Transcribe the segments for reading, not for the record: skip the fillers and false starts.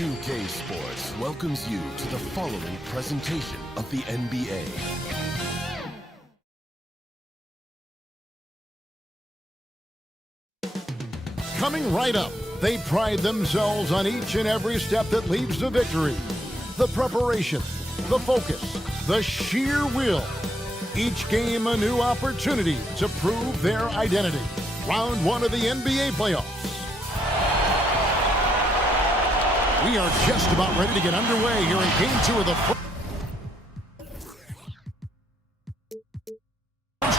2K Sports welcomes you to the following presentation of the NBA. Coming right up, they pride themselves on each and every step that leads to victory. The preparation, the focus, the sheer will. Each game a new opportunity to prove their identity. Round one of the NBA playoffs. We are just about ready to get underway here in Game 2 of the first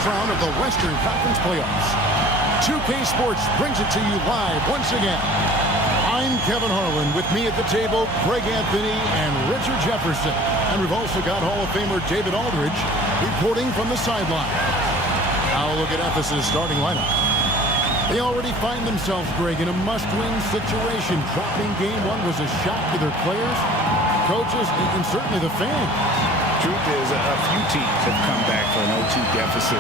round of the Western Conference playoffs. 2K Sports brings it to you live once again. I'm Kevin Harlan. With me at the table, Greg Anthony and Richard Jefferson. And we've also got Hall of Famer David Aldridge reporting from the sideline. Now look at Ephesus' starting lineup. They already find themselves, Greg, in a must-win situation. Dropping game one was a shock to their players, coaches, and certainly the fans. Truth is, a few teams have come back for an 0-2 deficit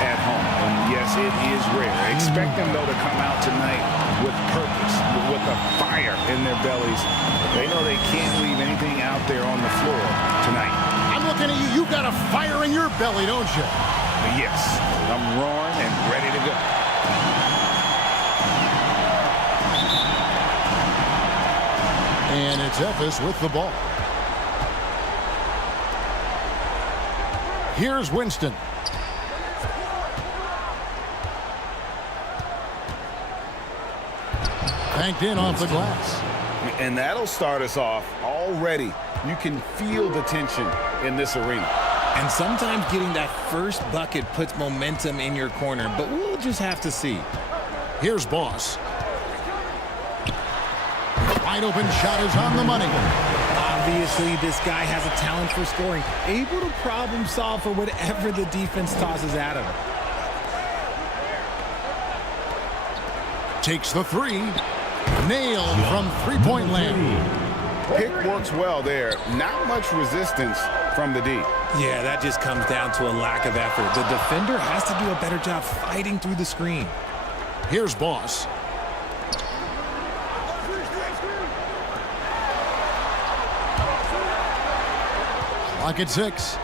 at home. And yes, it is rare. Expect them, though, to come out tonight with purpose, with a fire in their bellies. They know they can't leave anything out there on the floor tonight. I'm looking at you. You've got a fire in your belly, don't you? Yes, I'm roaring and ready to go. And it's Ephes with the ball. Here's Winston. Banked in off the glass. And that'll start us off already. You can feel the tension in this arena. And sometimes getting that first bucket puts momentum in your corner, but we'll just have to see. Here's Boss. Wide open shot is on the money. Obviously, this guy has a talent for scoring, able to problem solve for whatever the defense tosses at him. Takes the three. Nailed from three-point land. Pick works well there. Not much resistance from the D. Yeah, that just comes down to a lack of effort. The defender has to do a better job fighting through the screen. Here's Boss. Clock at 6.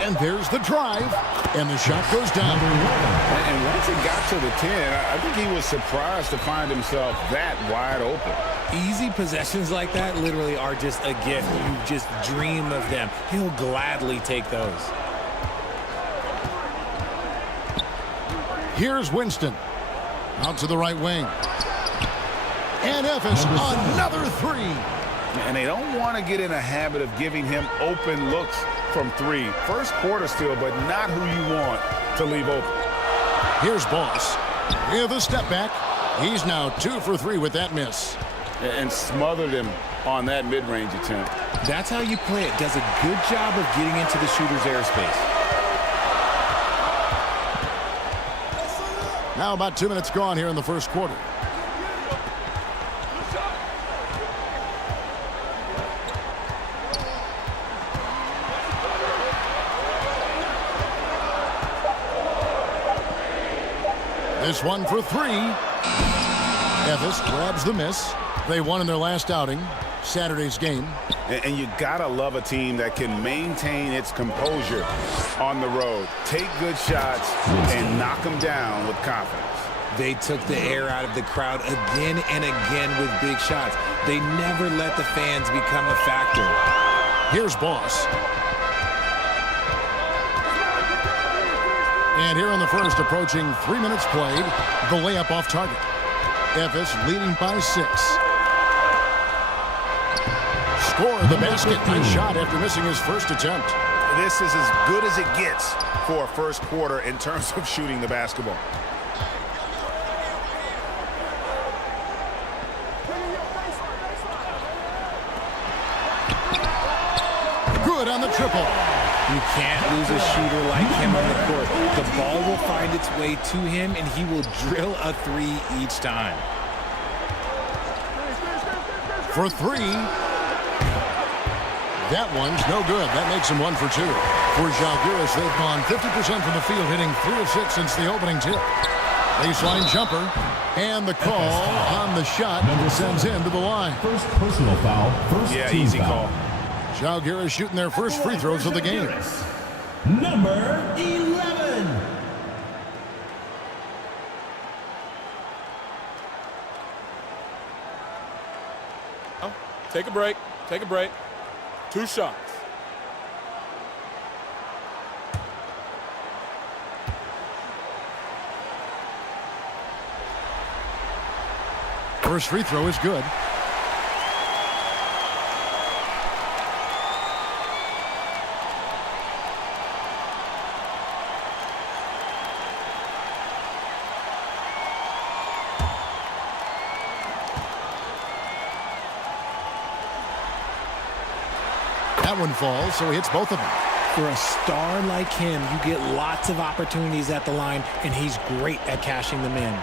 And there's the drive. And the shot goes down. And once it got to the 10, I think he was surprised to find himself that wide open. Easy possessions like that literally are just a gift. You just dream of them. He'll gladly take those. Here's Winston. Out to the right wing. And Ephes, another three. And they don't want to get in a habit of giving him open looks from three. First quarter still, but not who you want to leave open. Here's Boss. With a step back. He's now 2 for 3 with that miss. And smothered him on that mid-range attempt. That's how you play it. Does a good job of getting into the shooter's airspace. Now about 2 minutes gone here in the first quarter. This one for 3. Ephes grabs the miss. They won in their last outing. Saturday's game. And you gotta love a team that can maintain its composure on the road. Take good shots and knock them down with confidence. They took the air out of the crowd again and again with big shots. They never let the fans become a factor. Here's Boss. And here in the first, approaching 3 minutes played, the layup off target. Ephes leading by 6. Score the basket. Nice shot after missing his first attempt. This is as good as it gets for a first quarter in terms of shooting the basketball. Good on the triple. You can't lose a shooter like him on the court. The ball will find its way to him, and he will drill a 3 each time. For 3. That one's no good. That makes him 1 for 2. For Zalgiris, they've gone 50% from the field, hitting 3 of 6 since the opening tip. Baseline jumper, and the call on the shot sends him to the line. First personal foul. First team easy foul. call. Zalgiris shooting their first free throws of the game. Number 11. Take a break. Take a break. 2 shots. First free throw is good. That one falls, so he hits both of them. For a star like him, you get lots of opportunities at the line, and he's great at cashing them in.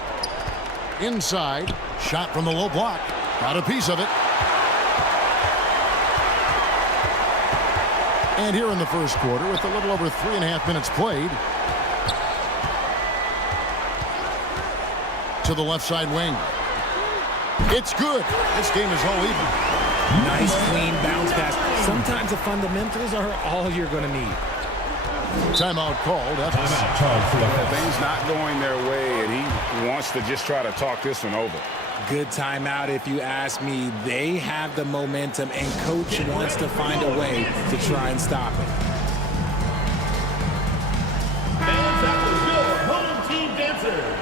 Inside, shot from the low block. Got a piece of it. And here in the first quarter, with a little over 3.5 minutes played, to the left side wing. It's good. This game is all even. Nice, clean bounce pass. Sometimes the fundamentals are all you're going to need. Timeout called. Timeout charged for the Things not going their way, and he wants to just try to talk this one over. Good timeout if you ask me. They have the momentum, and coach wants to find a way to try and stop it. Fans at the door, home team dancers.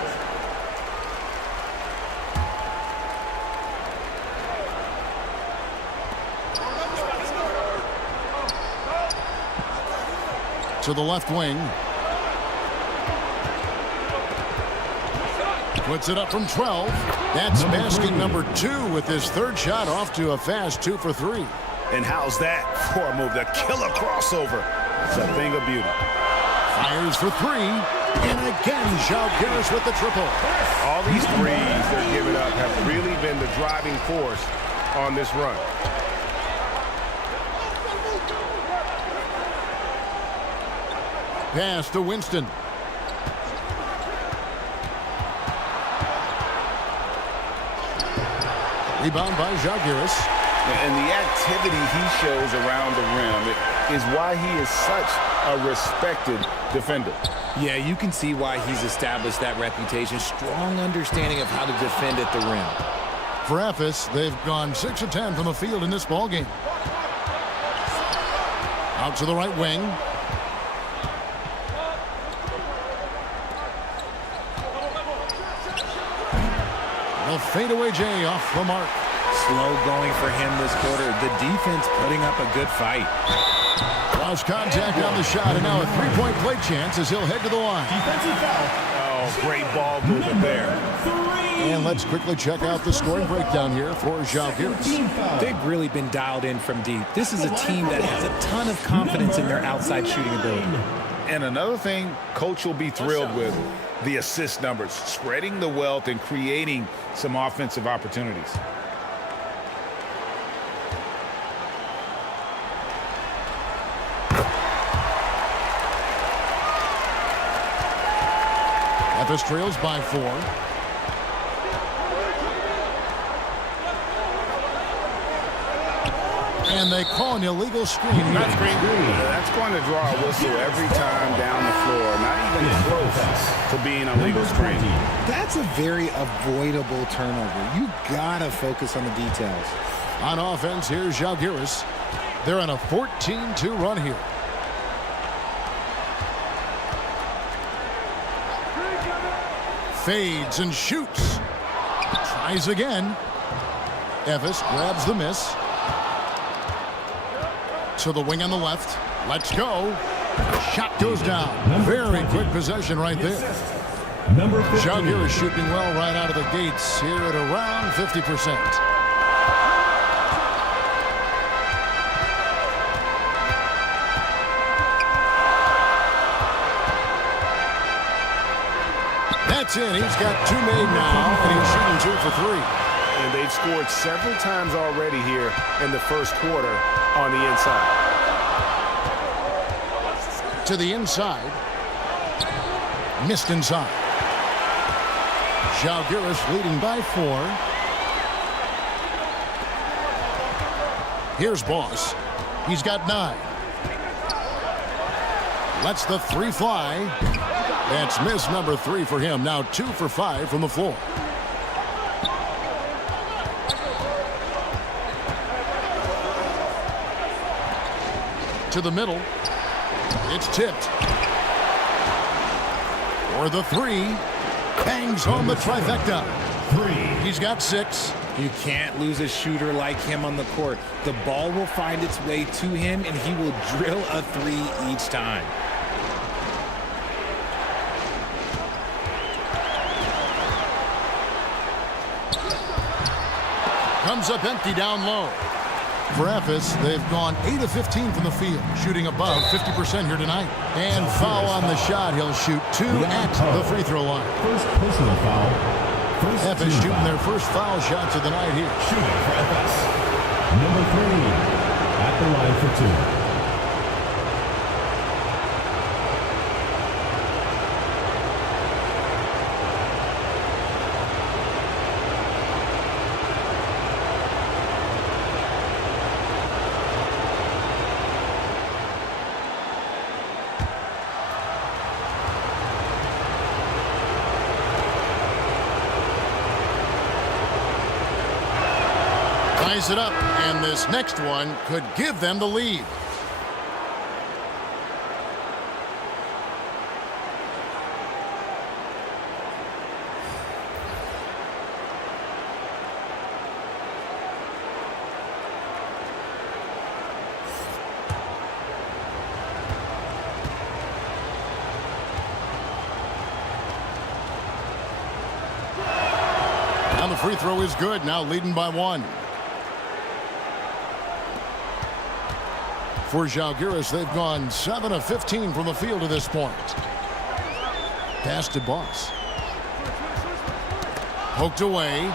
To the left wing. Puts it up from 12. That's basket number 2 with his third shot off to a fast 2 for 3. And how's that for a move? The killer crossover. It's a thing of beauty. Fires for 3. And again, Zalgiris with the triple. All these threes they're giving up have really been the driving force on this run. Pass to Winston. Rebound by Zalgiris. And the activity he shows around the rim is why he is such a respected defender. Yeah, you can see why he's established that reputation. Strong understanding of how to defend at the rim. For Ephes, they've gone 6 of 10 from the field in this ballgame. Out to the right wing. A fadeaway J off the mark. Slow going for him this quarter. The defense putting up a good fight. Lost contact on the shot, and now a three-point play chance as he'll head to the line. Defensive foul. Oh, great ball movement there. And let's quickly check out the scoring breakdown here for Zalgiris. They've really been dialed in from deep. This is a team that has a ton of confidence in their outside shooting ability. And another thing coach will be thrilled with, the assist numbers, spreading the wealth and creating some offensive opportunities. Ephes trails by 4. And they call an illegal screen here. That's going to draw a whistle every time down the floor. Not even close to being a legal screen. That's a very avoidable turnover. You gotta focus on the details. On offense, here's Žalgiris. They're on a 14-2 run here. Fades and shoots. Tries again. Evis grabs the miss. To the wing on the left. Let's go. Shot goes down. Very quick possession right there. Žalgiris shooting well right out of the gates here at around 50%. That's in. He's got 2 made now, and he's shooting 2 for 3. And they've scored several times already here in the first quarter on the inside. To the inside. Missed inside. Žalgiris leading by 4. Here's Boss. He's got 9. Lets the 3 fly. That's miss number 3 for him. Now 2 for 5 from the floor. To the middle. It's tipped. For the 3. Bangs home the trifecta. 3. He's got 6. You can't lose a shooter like him on the court. The ball will find its way to him, and he will drill a 3 each time. Comes up empty down low. For Ephes, they've gone 8 of 15 from the field, shooting above 50% here tonight. And foul on the shot. He'll shoot 2 at the free throw line. First personal foul. Ephes shooting their first foul shots of the night here. Shooting for Ephes. Number 3 at the line for 2. Ties it up, and this next one could give them the lead. Now the free throw is good, now leading by 1. For Žalgiris, they've gone 7 of 15 from the field to this point. Pass to Boss. Poked away.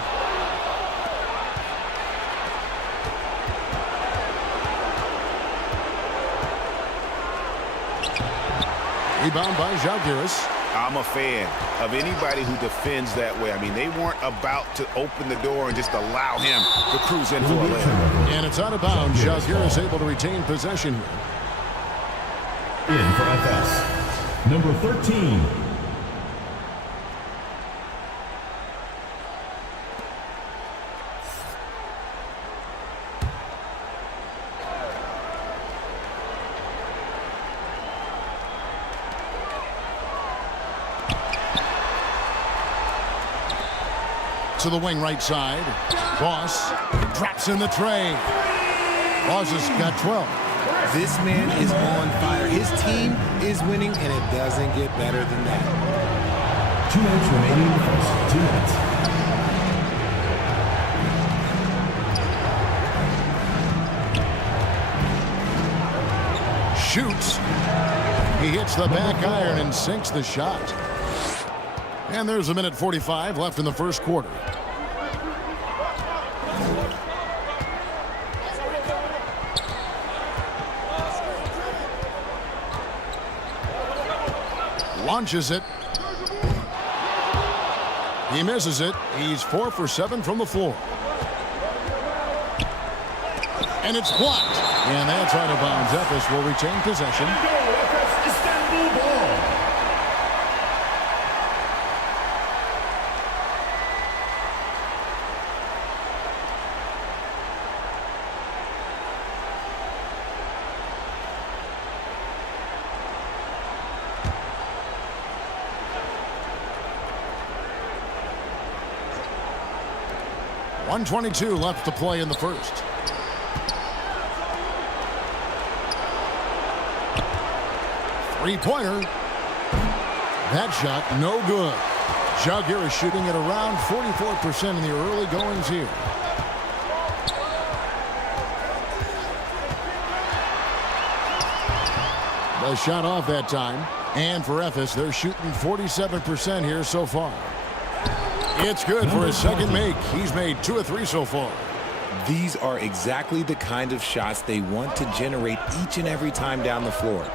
Rebound by Žalgiris. I'm a fan of anybody who defends that way. I mean, they weren't about to open the door and just allow him to cruise in for a layup. And it's out of bounds. Žalgiris able to retain possession here. In for Ephes. Number 13. To the wing right side. Boss drops in the tray. Boss has got 12. This man is on fire. His team is winning, and it doesn't get better than that. 2 minutes remaining in the first. 2 minutes. Shoots. He hits the back iron and sinks the shot. And there's a minute 45 left in the first quarter. Launches it. He misses it. He's 4 for 7 from the floor. And it's blocked. And that's out of bounds. Efes will retain possession. .122 left to play in the first. Three-pointer. That shot, no good. Jaguar is shooting at around 44% in the early goings here. The shot off that time. And for Efes, they're shooting 47% here so far. It's good for his second make. He's made 2 of 3 so far. These are exactly the kind of shots they want to generate each and every time down the floor.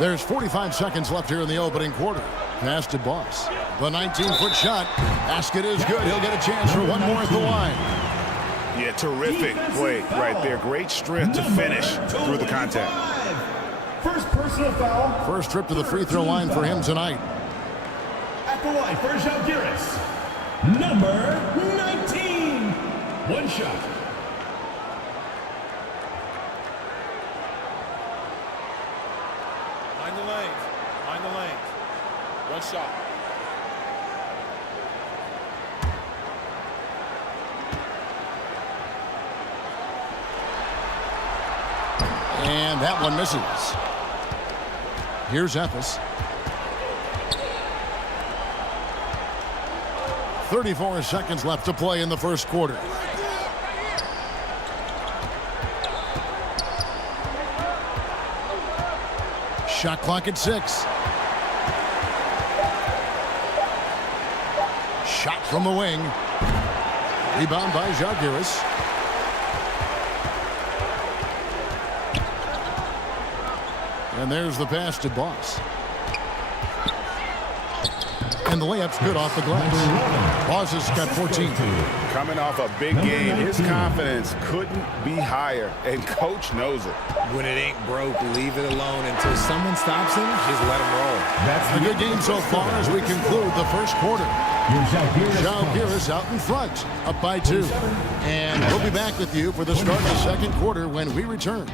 There's 45 seconds left here in the opening quarter. Pass to Boss. The 19-foot shot. Basket is good. He'll get a chance for one more at the line. Yeah, terrific play right there. Great strength to finish through the contact. First personal foul. First trip to the free throw line for him tonight. At the line for Jaguar. Number 19. One shot. Mind the lanes. Mind the lanes. One shot. And that one misses. Here's Efes. 34 seconds left to play in the first quarter. Shot clock at 6. Shot from the wing. Rebound by Jaguar. And there's the pass to Boss. And the layup's good off the glass. Boss has got 14. Coming off a big game, his confidence couldn't be higher, and coach knows it. When it ain't broke, leave it alone until someone stops him. Just let him roll. That's a good game so far as we conclude the first quarter. Jaguar out in front, up by 2. And we'll be back with you for the start of the second quarter when we return.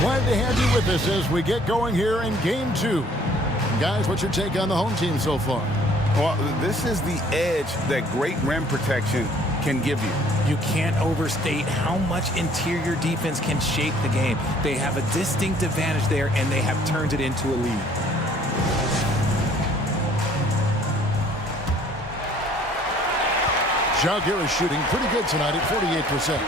Glad to have you with us as we get going here in Game 2. Guys, what's your take on the home team so far? Well, this is the edge that great rim protection can give you. You can't overstate how much interior defense can shape the game. They have a distinct advantage there, and they have turned it into a lead. Jaguar is shooting pretty good tonight at 48%.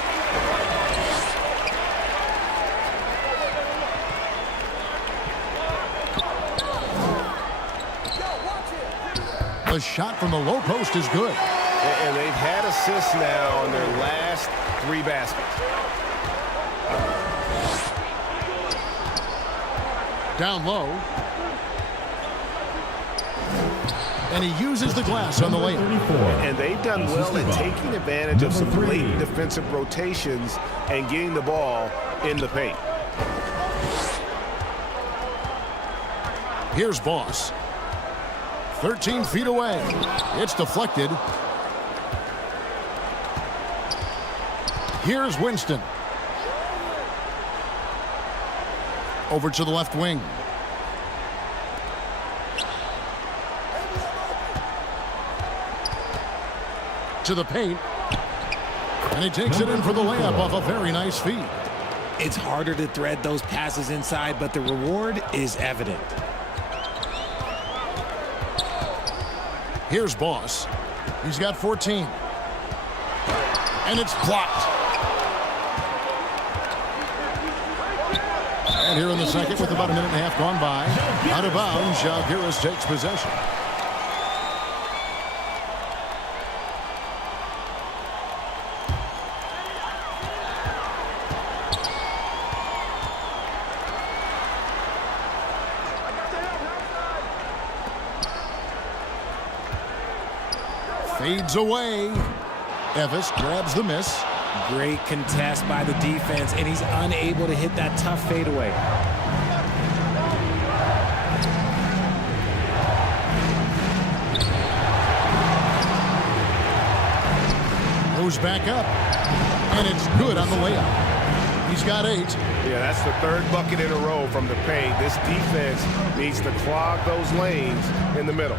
The shot from the low post is good. And they've had assists now on their last 3 baskets. Down low. And he uses the glass on the layup. And they've done well at taking advantage of some late defensive rotations and getting the ball in the paint. Here's Boss. 13 feet away. It's deflected. Here's Winston. Over to the left wing. To the paint. And he takes it in for the layup off a very nice feed. It's harder to thread those passes inside, but the reward is evident. Here's Boss. He's got 14. And it's blocked. And here in the second, with about a minute and a half gone by, out of bounds, Zalgiris takes possession. Fades away. Evis grabs the miss. Great contest by the defense, and he's unable to hit that tough fadeaway. Goes back up, and it's good on the layup. He's got 8. Yeah, that's the 3rd bucket in a row from the paint. This defense needs to clog those lanes in the middle.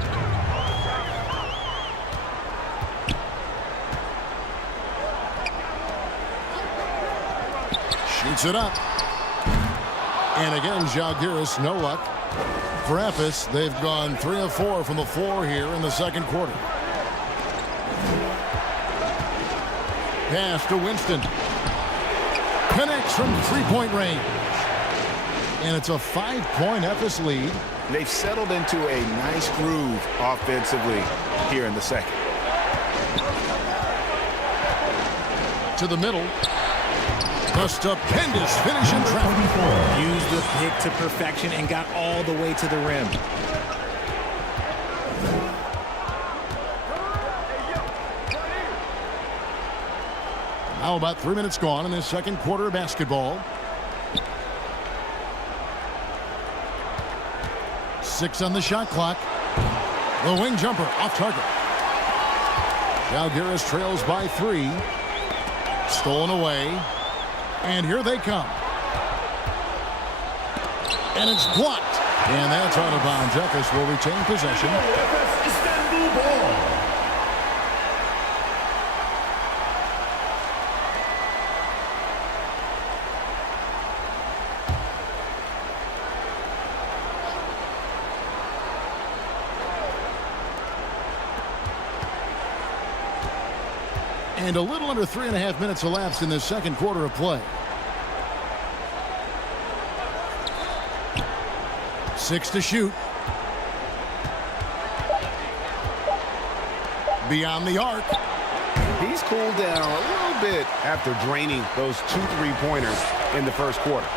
Shoots it up. And again, Zalgiris, no luck. For Ephes, they've gone 3 of 4 from the floor here in the second quarter. Pass to Winston. Connects from three-point range. And it's a 5-point Ephes lead. They've settled into a nice groove offensively here in the second. To the middle. A stupendous finish in traffic. Used the pick to perfection and got all the way to the rim. Now about 3 minutes gone in this second quarter of basketball. 6 on the shot clock. The wing jumper off target. Zalgiris trails by 3. Stolen away. And here they come. And it's blocked. And that's out of bounds. Ephes will retain possession. And a little under 3.5 minutes elapsed in this second quarter of play. 6 to shoot. Beyond the arc. He's cooled down a little bit after draining those 2 3-pointers in the first quarter.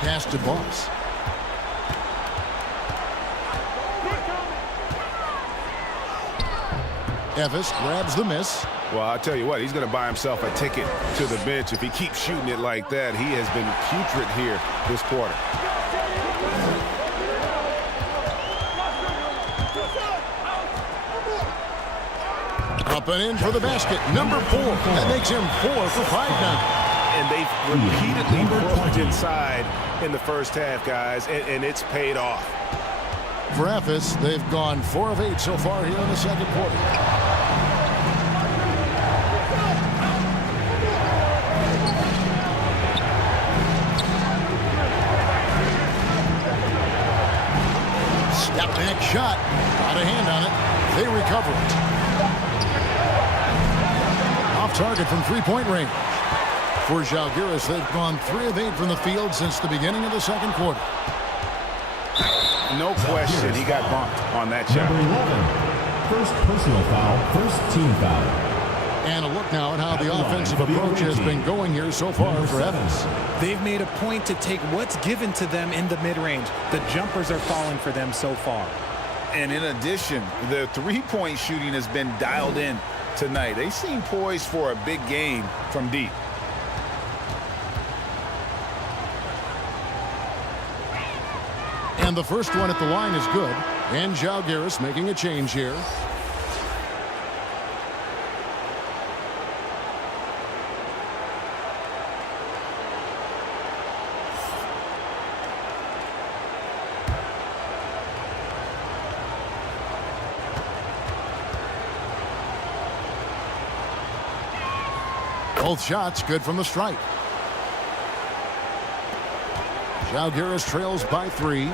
Pass to Boss. Ephes grabs the miss. Well, I'll tell you what, he's going to buy himself a ticket to the bench if he keeps shooting it like that. He has been putrid here this quarter. Up and in for the basket. Number 4. That makes him 4 for 5 now. And they've repeatedly worked inside in the first half, guys, and it's paid off. For Ephes, they've gone 4 of 8 so far here in the second quarter. Step back shot. Got a hand on it. They recover it. Off target from three-point range. For Zalgiris, they've gone 3 of 8 from the field since the beginning of the second quarter. No question, he got bumped on that shot. Number 11, first personal foul, first team foul. And a look now at how the offensive approach has been going here so far for Evans. They've made a point to take what's given to them in the mid-range. The jumpers are falling for them so far. And in addition, the three-point shooting has been dialed in tonight. They seem poised for a big game from deep. And the first one at the line is good. And Zalgiris making a change here. Both shots good from the stripe. Zalgiris trails by 3.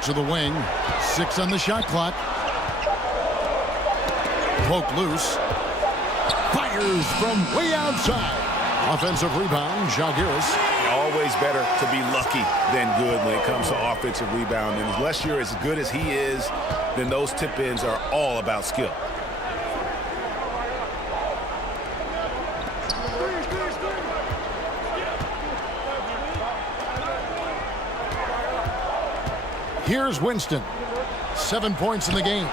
Out to the wing. 6 on the shot clock. Poke loose. Fires from way outside. Offensive rebound, Zalgiris. Always better to be lucky than good when it comes to offensive rebound. And unless you're as good as he is, then those tip-ins are all about skill. Here's Winston. 7 points in the game.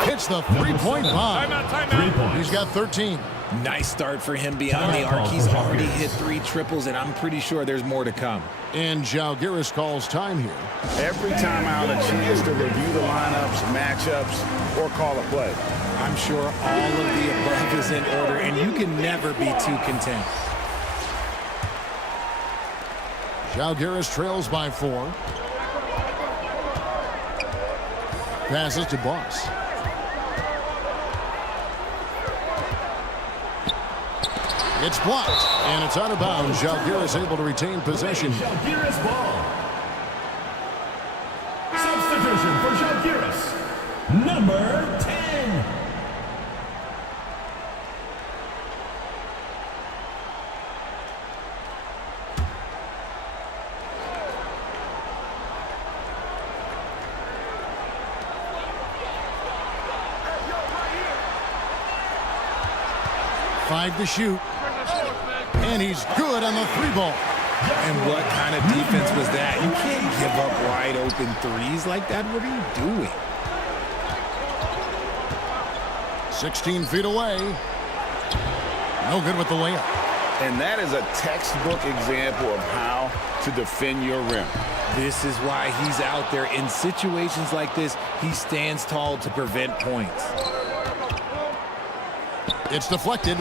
Hits the three-point bomb. Timeout. He's got 13. Nice start for him beyond the arc. He's already hit 3 triples, and I'm pretty sure there's more to come. And Zalgiris calls time here. Every timeout, a chance to review the lineups, matchups, or call a play. I'm sure all of the above is in order, and you can never be too content. Zalgiris trails by 4. Passes to Boss. It's blocked, and it's out of bounds. Zalgiris able to retain possession. Zalgiris ball. Substitution for Zalgiris. Number 10. Five to shoot. And he's good on the 3-ball. And what kind of defense was that? You can't give up wide open threes like that. What are you doing? 16 feet away. No good with the layup. And that is a textbook example of how to defend your rim. This is why he's out there. In situations like this, he stands tall to prevent points. It's deflected.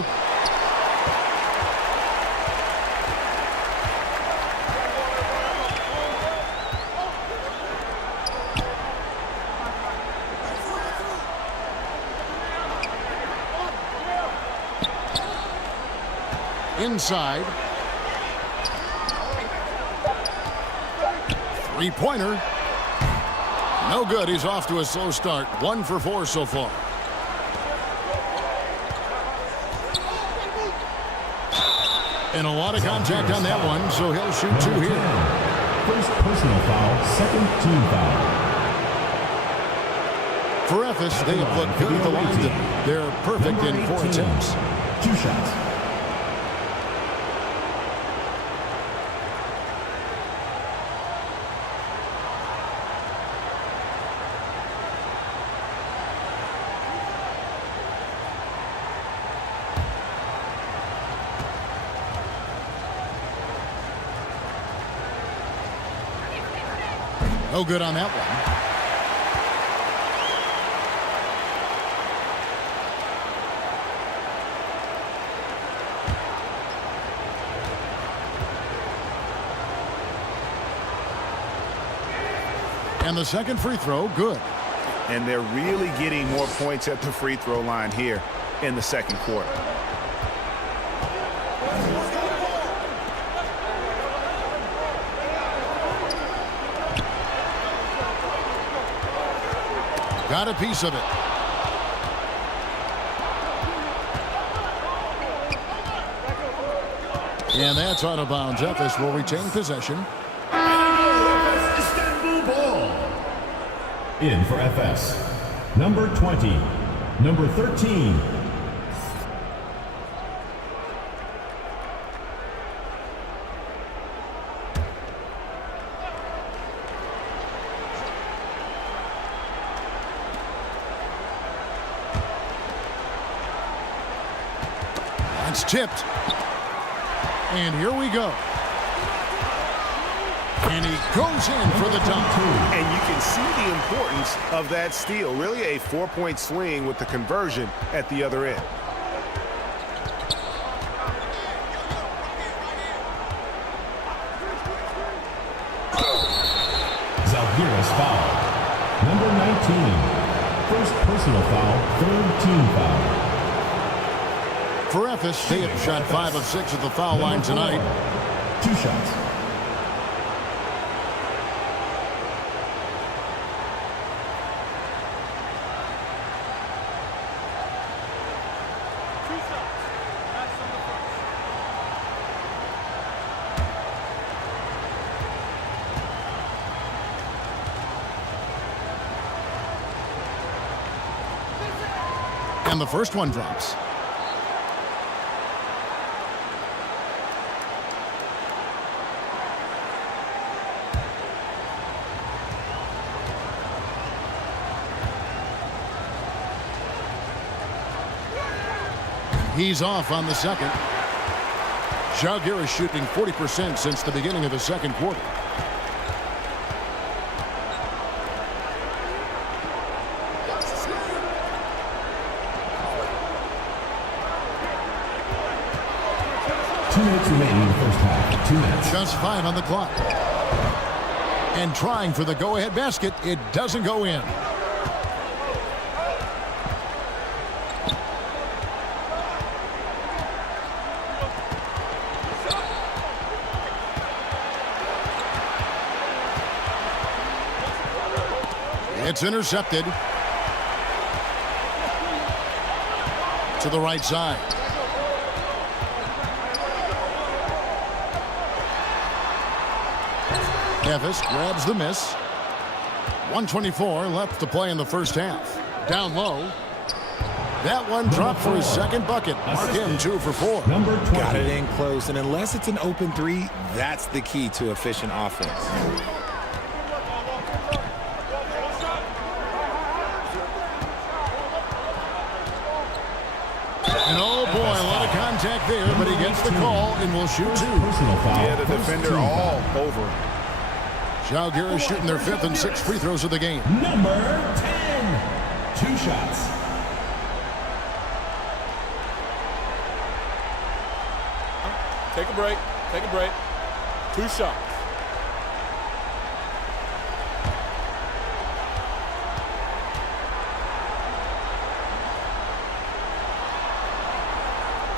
Inside. 3-pointer. No good. He's off to a slow start. 1 for 4 so far. And a lot of contact on that one, so he'll shoot 2 here. First personal foul, second team foul. For Ephes, they have looked good at the line tonight. They're perfect in 4 attempts. 2 shots. No good on that one. And the second free throw, good. And they're really getting more points at the free throw line here in the second quarter. Got a piece of it. And that's out of bounds. Ephes will retain possession. In for FS. Number 20. Number 13. It's tipped. And here we go. And he goes in for the dunk. And you can see the importance of that steal. Really a 4-point swing with the conversion at the other end. Zalgiris foul. Number 19. First personal foul, third team foul. For Ephes, they have shot 5 of 6 at the foul line tonight. 2 shots. And the first one drops. He's off on the second. Jaguar is shooting 40% since the beginning of the second quarter. Minutes remaining in the first half. 2 minutes. Just 5 on the clock. And trying for the go-ahead basket, it doesn't go in. It's intercepted. To the right side. Davis grabs the miss. 1:24 left to play in the first half. Down low. That one dropped for his second bucket. Mark him 2 for 4. Number 20. Got it in close, and unless it's an open three, that's the key to efficient offense. And oh boy, a lot of contact there, but he gets the call and will shoot 2. Personal foul. Yeah, the defender all over him. Jaguar is shooting their 5th and 6th free throws of the game. Number 10. 2 shots. Take a break. Take a break. 2 shots.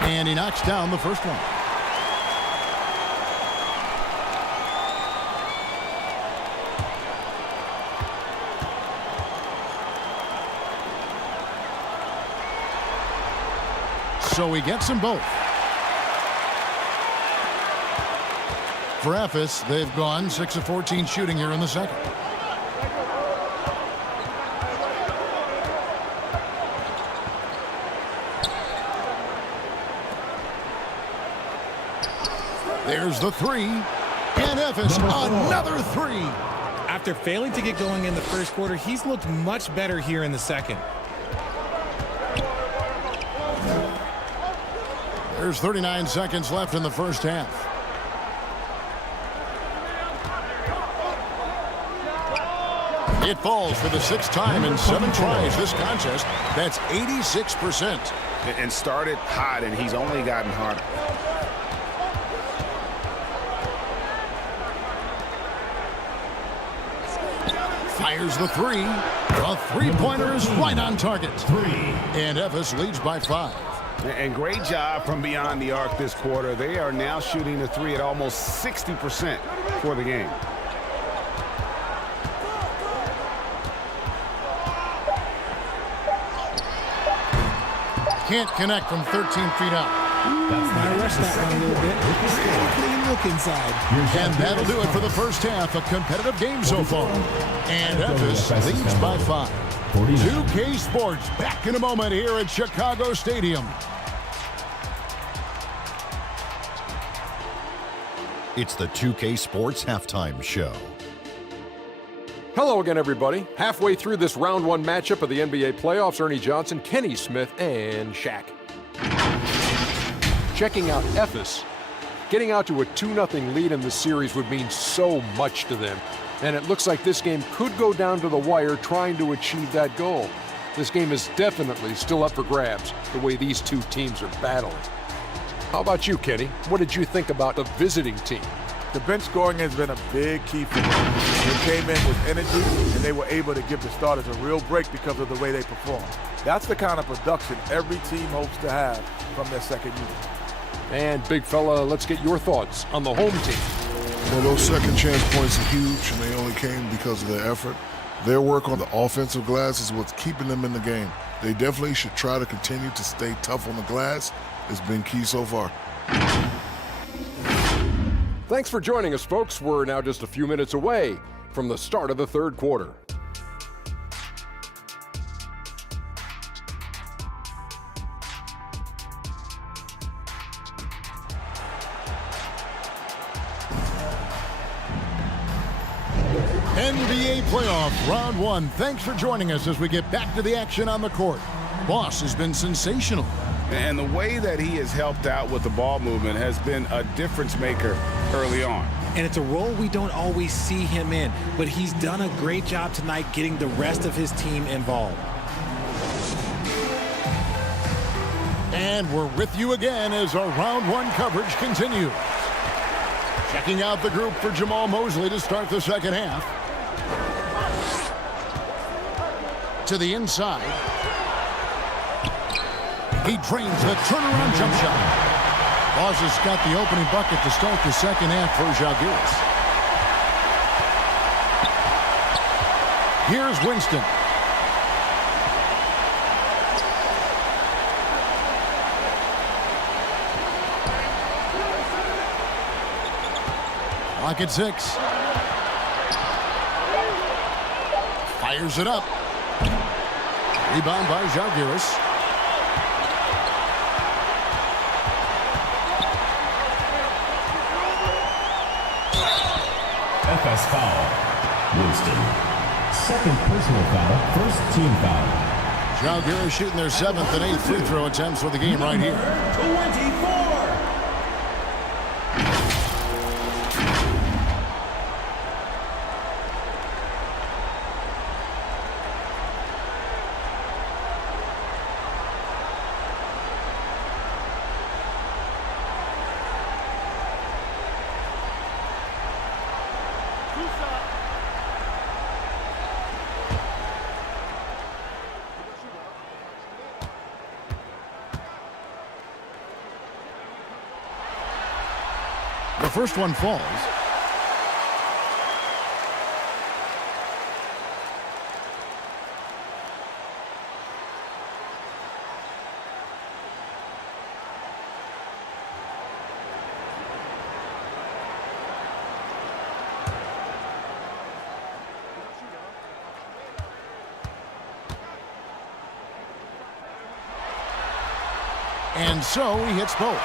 And he knocks down the first one. So he gets them both. For Ephes, they've gone 6 of 14 shooting here in the second. There's the 3. And Ephes, another 3. After failing to get going in the first quarter, he's looked much better here in the second. There's 39 seconds left in the first half. It falls for the 6th time in 7 tries this contest. That's 86%. And started hot, and he's only gotten harder. Fires the 3. A three-pointer is right on target. 3. And Ephes leads by 5. And great job from beyond the arc this quarter. They are now shooting the 3 at almost 60% for the game. Can't connect from 13 feet out. I rushed that one a little bit. Clean look inside. And that'll do it for the first half. A competitive game so far. And Ephes leads by 5. 2K Sports back in a moment here at Chicago Stadium. It's the 2K Sports Halftime Show. Hello again, everybody. Halfway through this round 1 matchup of the NBA playoffs, Ernie Johnson, Kenny Smith, and Shaq. Checking out Ephes. Getting out to a 2-0 lead in the series would mean so much to them. And it looks like this game could go down to the wire trying to achieve that goal. This game is definitely still up for grabs, the way these two teams are battling. How about you, Kenny? What did you think about the visiting team? The bench scoring has been a big key for them. They came in with energy, and they were able to give the starters a real break because of the way they performed. That's the kind of production every team hopes to have from their second unit. And, big fella, let's get your thoughts on the home team. Well, those second chance points are huge, and they only came because of their effort. Their work on the offensive glass is what's keeping them in the game. They definitely should try to continue to stay tough on the glass. It's been key so far. Thanks for joining us, folks. We're now just a few minutes away from the start of the third quarter. NBA playoff round 1. Thanks for joining us as we get back to the action on the court. Boss has been sensational. And the way that he has helped out with the ball movement has been a difference maker early on. And it's a role we don't always see him in, but he's done a great job tonight getting the rest of his team involved. And we're with you again as our round 1 coverage continues. Checking out the group for Jamal Mosley to start the second half. To the inside. He drains the turnaround jump shot. Boss has got the opening bucket to start the second half for Zalgiris. Here's Winston. Clock at 6. Fires it up. Rebound by Zalgiris. FS foul. Winston. Second personal foul. First team foul. Zalgiris shooting their 7th and 8th free throw attempts for the game right here. 24. The first one falls. And so he hits both.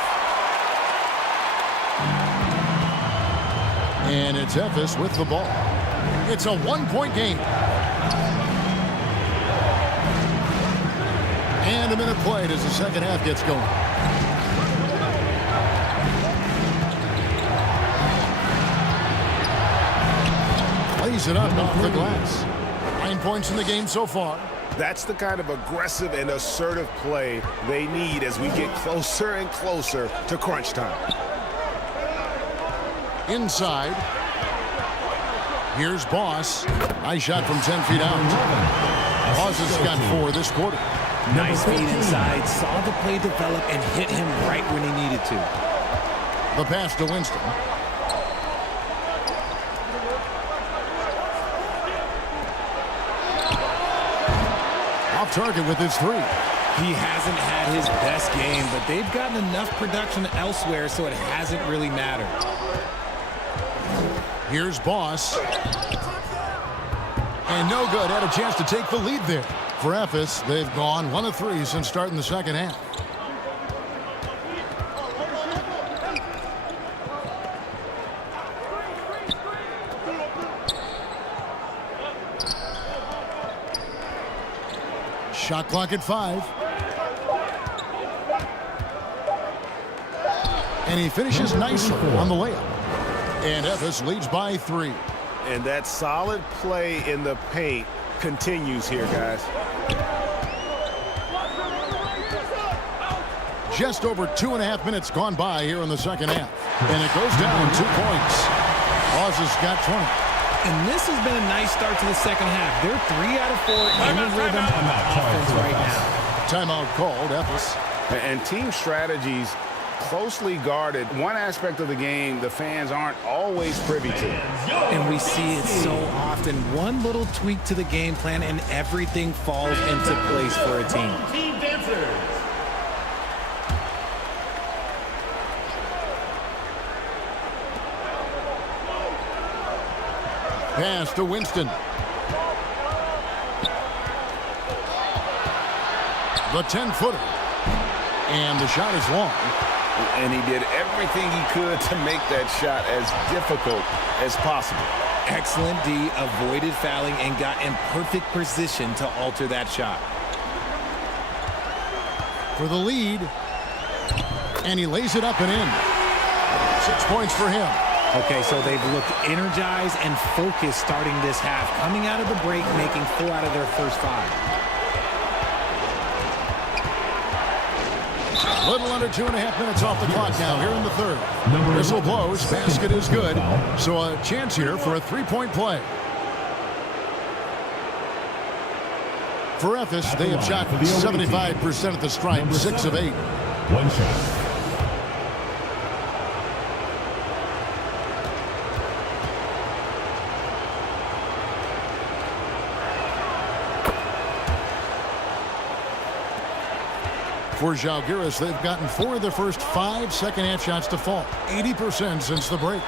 And it's Efes with the ball. It's a one-point game. And a minute played as the second half gets going. Plays it up off the glass. 9 points in the game so far. That's the kind of aggressive and assertive play they need as we get closer and closer to crunch time. Inside. Here's Boss. Nice shot from 10 feet out. Boss has got 4 this quarter. Nice feed inside. Saw the play develop and hit him right when he needed to. The pass to Winston. Off target with his 3. He hasn't had his best game, but they've gotten enough production elsewhere, so it hasn't really mattered. Here's Boss. And no good. Had a chance to take the lead there. For Efes, they've gone 1 of 3 since starting the second half. Shot clock at 5. And he finishes nicely on the layup. And Efes leads by 3. And that solid play in the paint continues here, guys. Just over 2.5 minutes gone by here in the second half. And it goes down 2 points. Oz has got 20. And this has been a nice start to the second half. They're 3 out of 4 in the rhythm of offense right now. Timeout called, Efes. And team strategies closely guarded. One aspect of the game the fans aren't always privy to. And we see it so often. One little tweak to the game plan and everything falls into place for a team. Team dancers. Pass to Winston. The 10-footer. And the shot is long. And he did everything he could to make that shot as difficult as possible. Excellent D, avoided fouling and got in perfect position to alter that shot. For the lead, and he lays it up and in. 6 points for him. Okay, so they've looked energized and focused starting this half, coming out of the break, making 4 out of their first 5. A little under 2.5 minutes off the clock now here in the third. Whistle blows, basket is good, so a chance here for a 3-point play. For Ephes, they have shot 75% at the stripe, 6 of 8. 1 shot. For Žalgiris, they've gotten 4 of their first 5 second-half shots to fall. 80% since the break.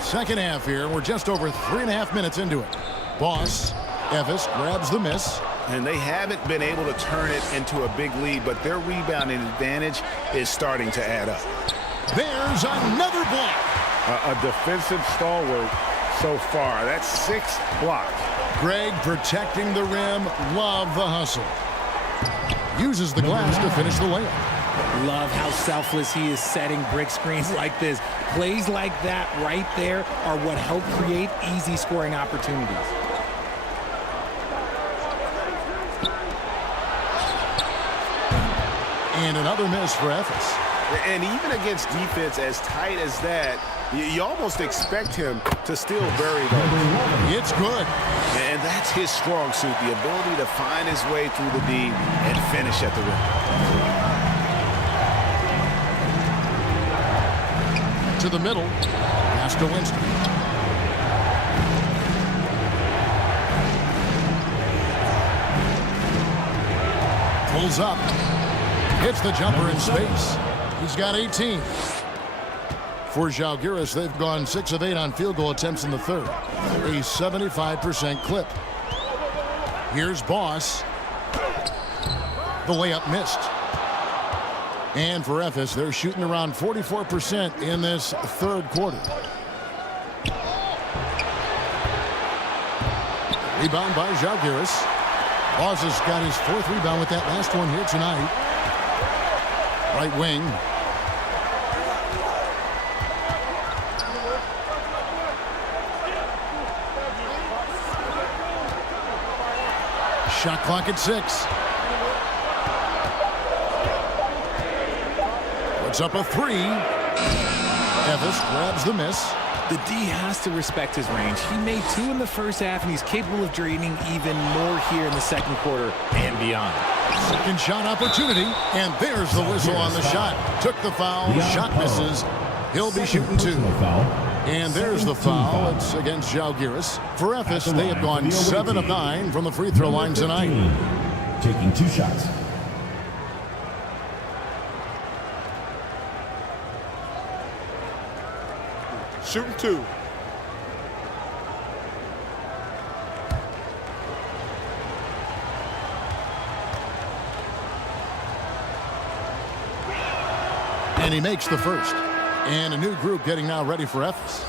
Second half here. We're just over 3.5 minutes into it. Boss, Ephes grabs the miss. And they haven't been able to turn it into a big lead, but their rebounding advantage is starting to add up. There's another block. A defensive stalwart so far. That's 6 blocks. Greg protecting the rim. Love the hustle. Uses the glass to finish the layup. Love how selfless he is setting brick screens like this. Plays like that right there are what help create easy scoring opportunities. And another miss for Ephes. And even against defense as tight as that, you almost expect him to still bury those. It's good. And that's his strong suit, the ability to find his way through the D and finish at the rim. To the middle. Pass to Winston. Pulls up. Hits the jumper in space. He's got 18. For Žalgiris, they've gone 6 of 8 on field goal attempts in the third. A 75% clip. Here's Boss. The layup missed. And for Ephes, they're shooting around 44% in this third quarter. Rebound by Žalgiris. Boss has got his 4th rebound with that last one here tonight. Right wing. Shot clock at 6. Puts up a 3. Ephes grabs the miss. The D has to respect his range. He made 2 in the first half, and he's capable of draining even more here in the second quarter and beyond. Second shot opportunity, and there's the whistle on the shot. Took the foul, shot misses. He'll be shooting 2. And there's the foul. It's against Žalgiris. For Ephes, they have gone 7 of 9 from the free throw line tonight. Taking 2 shots. Shooting 2. And he makes the first. And a new group getting now ready for Ephes.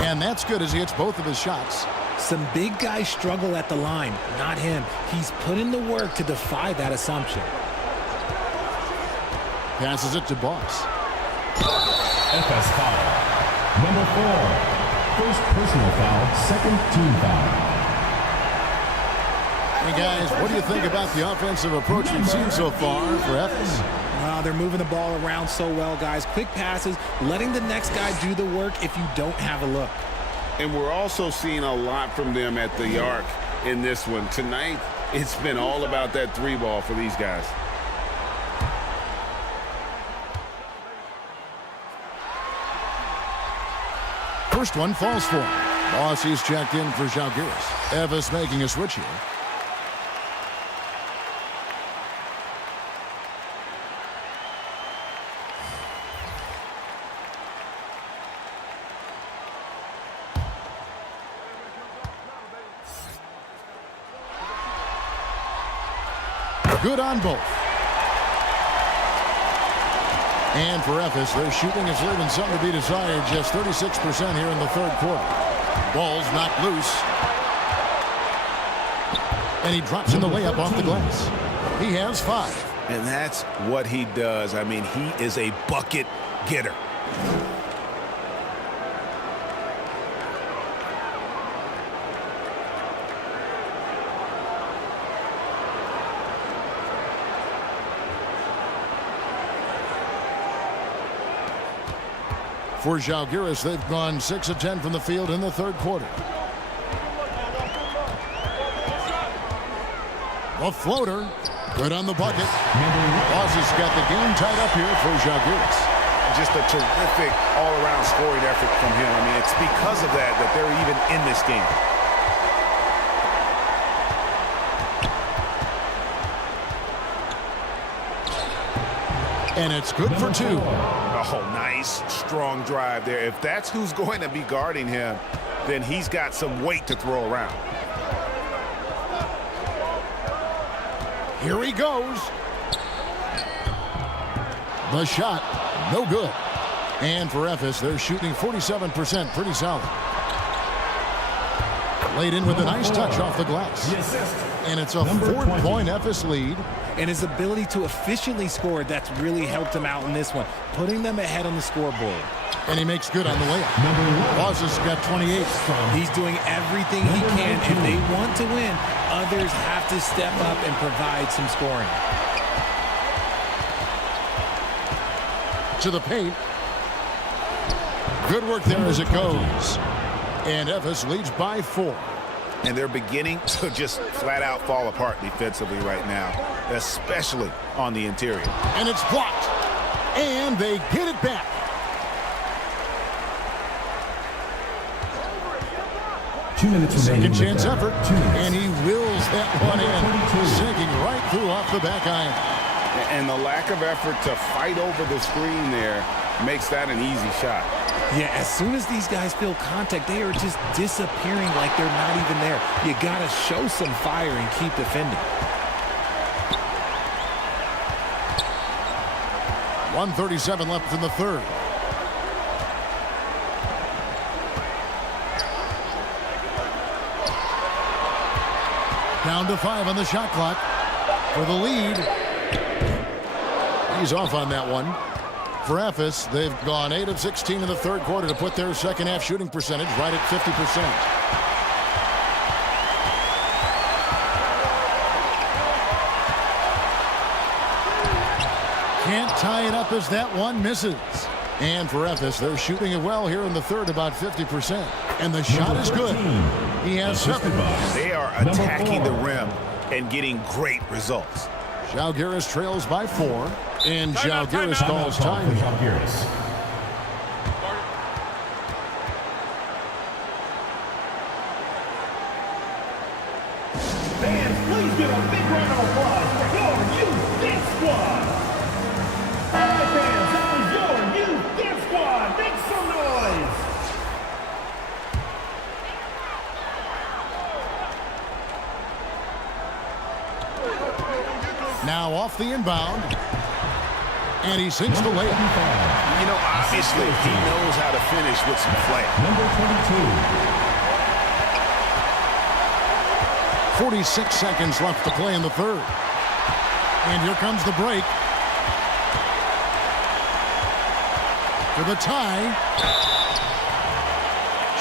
And that's good as he hits both of his shots. Some big guys struggle at the line, not him. He's put in the work to defy that assumption. Passes it to Boss. Ephes foul. Number 4. First personal foul, second team foul. Hey guys, what do you think about the offensive approach we've seen so far for Ephes? They're moving the ball around so well, guys. Quick passes, letting the next guy do the work if you don't have a look. And we're also seeing a lot from them at the arc in this one. Tonight, it's been all about that 3 ball for these guys. First one falls for him. Boss, he's checked in for Žalgiris. Ephes making a switch here. Good on both. And for Ephes, their shooting is leaving something to be desired. Just 36% here in the third quarter. Ball's knocked loose. And he drops in the layup off the glass. He has 5. And that's what he does. I mean, he is a bucket getter. For Žalgiris, they've gone 6 of 10 from the field in the third quarter. A floater. Good on the bucket. Boss has got the game tied up here for Žalgiris. Just a terrific all-around scoring effort from him. I mean, it's because of that they're even in this game. And it's good for 2. Oh, nice, strong drive there. If that's who's going to be guarding him, then he's got some weight to throw around. Here he goes. The shot, no good. And for Ephes, they're shooting 47%, pretty solid. Laid in with a nice touch off the glass. And it's a 4-point Ephes lead. And his ability to efficiently score, that's really helped him out in this one, putting them ahead on the scoreboard. And he makes good on the layup. Boss has got 28. He's doing everything he can. If they want to win, others have to step up and provide some scoring. To the paint. Good work there as it goes. And Ephes leads by 4. And they're beginning to just flat out fall apart defensively right now, especially on the interior. And it's blocked. And they get it back. Second chance effort. And he wills that one in. Sinking right through off the back iron. And the lack of effort to fight over the screen there makes that an easy shot. Yeah, as soon as these guys feel contact, they are just disappearing like they're not even there. You got to show some fire and keep defending. 1:37 left in the third. Down to 5 on the shot clock for the lead. He's off on that one. For Ephes, they've gone 8 of 16 in the third quarter to put their second half shooting percentage right at 50%. Can't tie it up as that one misses. And for Ephes, they're shooting it well here in the third, about 50%. And the shot is good. He has 7. They are attacking the rim and getting great results. Žalgiris trails by 4. And Žalgiris calls time. Fans, please give a big round of applause for your youth dance squad. All right, fans, that was your youth dance squad. Make some noise. Now off the inbound. And he sinks the layup. You know, obviously, he knows how to finish with some flair. Number 22. 46 seconds left to play in the third. And here comes the break. For the tie.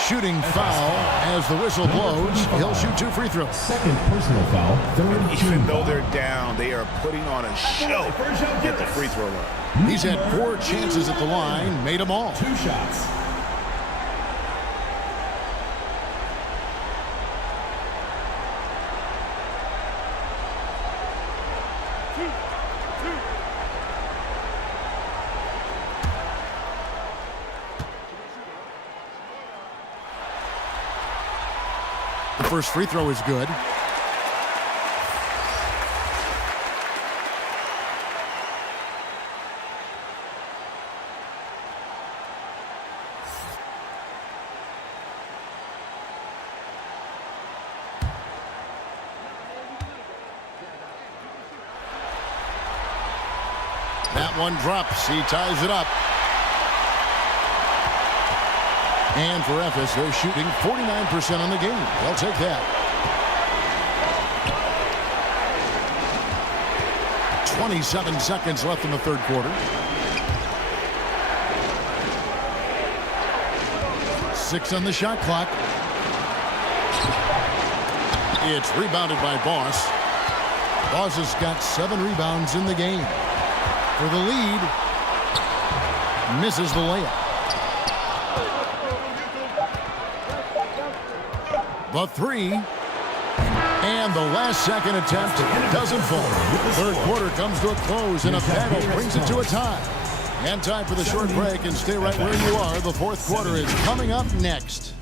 Shooting foul as the whistle blows. He'll shoot 2 free throws. Second personal foul. Even though they're down, they are putting on a show at the free throw line. He's had 4 chances at the line, made them all. 2 shots. The first free throw is good. one drops. He ties it up. And for Ephes, they're shooting 49% on the game. They'll take that. 27 seconds left in the third quarter. 6 on the shot clock. It's rebounded by Boss. Boss has got 7 rebounds in the game. For the lead. Misses the layup. The 3. And the last second attempt doesn't fall. Third quarter comes to a close, and a battle brings it to a tie. And time for the short break, and stay right where you are. The fourth quarter is coming up next.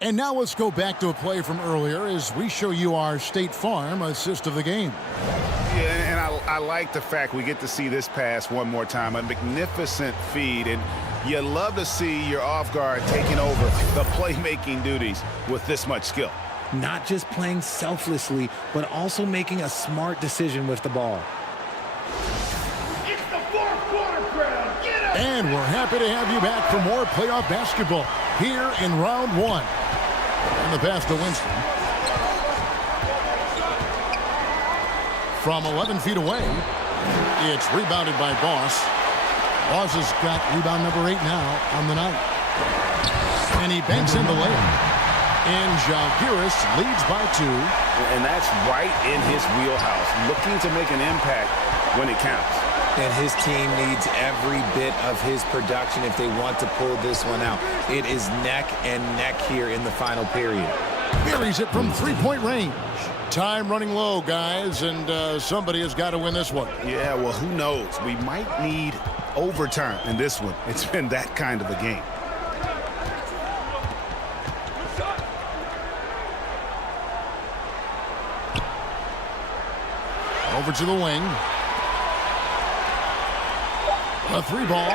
And now let's go back to a play from earlier as we show you our State Farm assist of the game. Yeah, and I like the fact we get to see this pass one more time. A magnificent feed, and you love to see your off guard taking over the playmaking duties with this much skill. Not just playing selflessly, but also making a smart decision with the ball. It's the fourth quarter, crowd. Get up! And we're happy to have you back for more playoff basketball here in round 1. And the pass to Winston. From 11 feet away, it's rebounded by Boss. Boss has got rebound number 8 now on the night. And he banks in the layup. And Zalgiris leads by 2. And that's right in his wheelhouse, looking to make an impact when it counts. And his team needs every bit of his production if they want to pull this one out. It is neck and neck here in the final period. Buries it from 3-point range. Time running low, guys, and somebody has got to win this one. Yeah, well, who knows? We might need overtime in this one. It's been that kind of a game. Over to the wing. A 3-ball.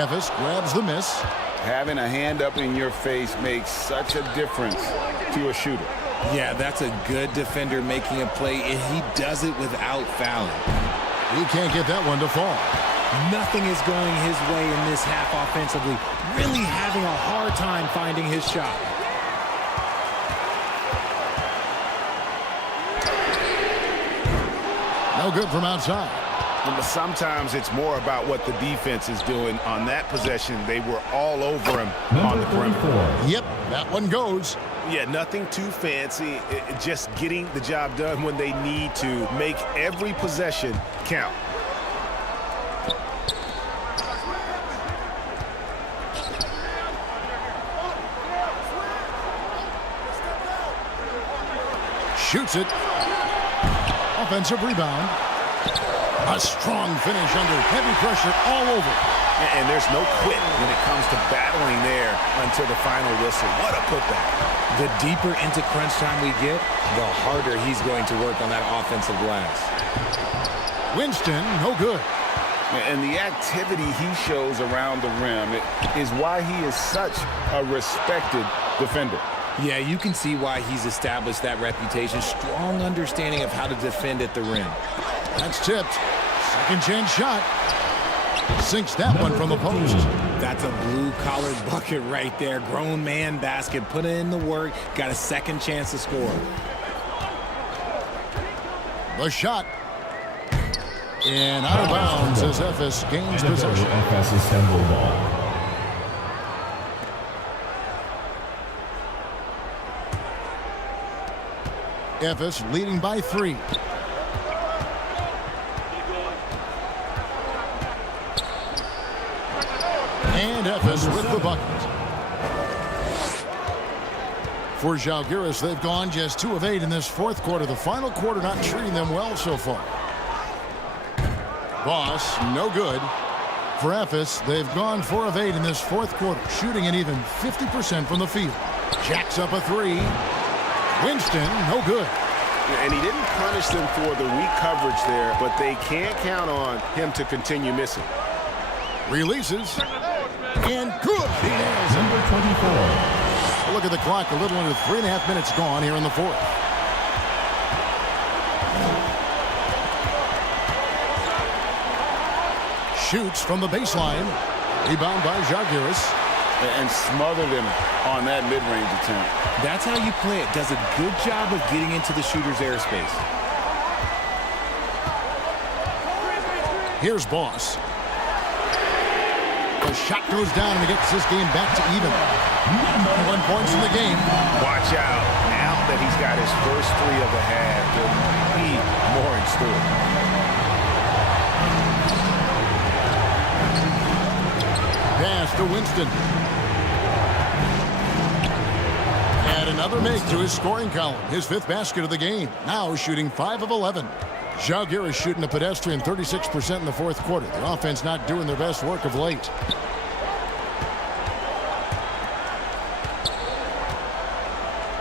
Ephes grabs the miss. Having a hand up in your face makes such a difference to a shooter. Yeah, that's a good defender making a play, and he does it without fouling. He can't get that one to fall. Nothing is going his way in this half offensively. Really having a hard time finding his shot. No good from outside. But sometimes it's more about what the defense is doing. On that possession, they were all over him on the perimeter. Yep, that one goes. Yeah, nothing too fancy. Just getting the job done when they need to. Make every possession count. Shoots it. Offensive rebound. A strong finish under heavy pressure all over. And there's no quit when it comes to battling there until the final whistle. What a putback. The deeper into crunch time we get, the harder he's going to work on that offensive glass. Winston, no good. And the activity he shows around the rim is why he is such a respected defender. Yeah, you can see why he's established that reputation. Strong understanding of how to defend at the rim. That's tipped. Second chance shot. Sinks that one from the post. That's a blue-collar bucket right there. Grown man basket. Put in the work. Got a second chance to score. The shot. And out of bounds as Ephes gains possession. Ephes leading by 3. And Ephes with the bucket. For Zalgiris, they've gone just 2 of 8 in this fourth quarter. The final quarter not treating them well so far. Boss, no good. For Ephes, they've gone 4 of 8 in this fourth quarter, shooting an even 50% from the field. Jacks up a 3. Winston, no good. And he didn't punish them for the weak coverage there, but they can't count on him to continue missing. Releases. And good. He nails him. Number 24. Look at the clock. A little under 3.5 minutes gone here in the fourth. Shoots from the baseline. Rebound by Žalgiris. And smothered him on that mid-range attempt. That's how you play it. Does a good job of getting into the shooter's airspace. Here's Boss. The shot goes down and he gets this game back to even. 1 points in the game. Watch out. Now that he's got his first 3 of the half, there'll be more in store. Pass to Winston. And another make to his scoring column. His 5th basket of the game. Now shooting 5 of 11. Žalgiris shooting a pedestrian 36% in the fourth quarter. The offense not doing their best work of late.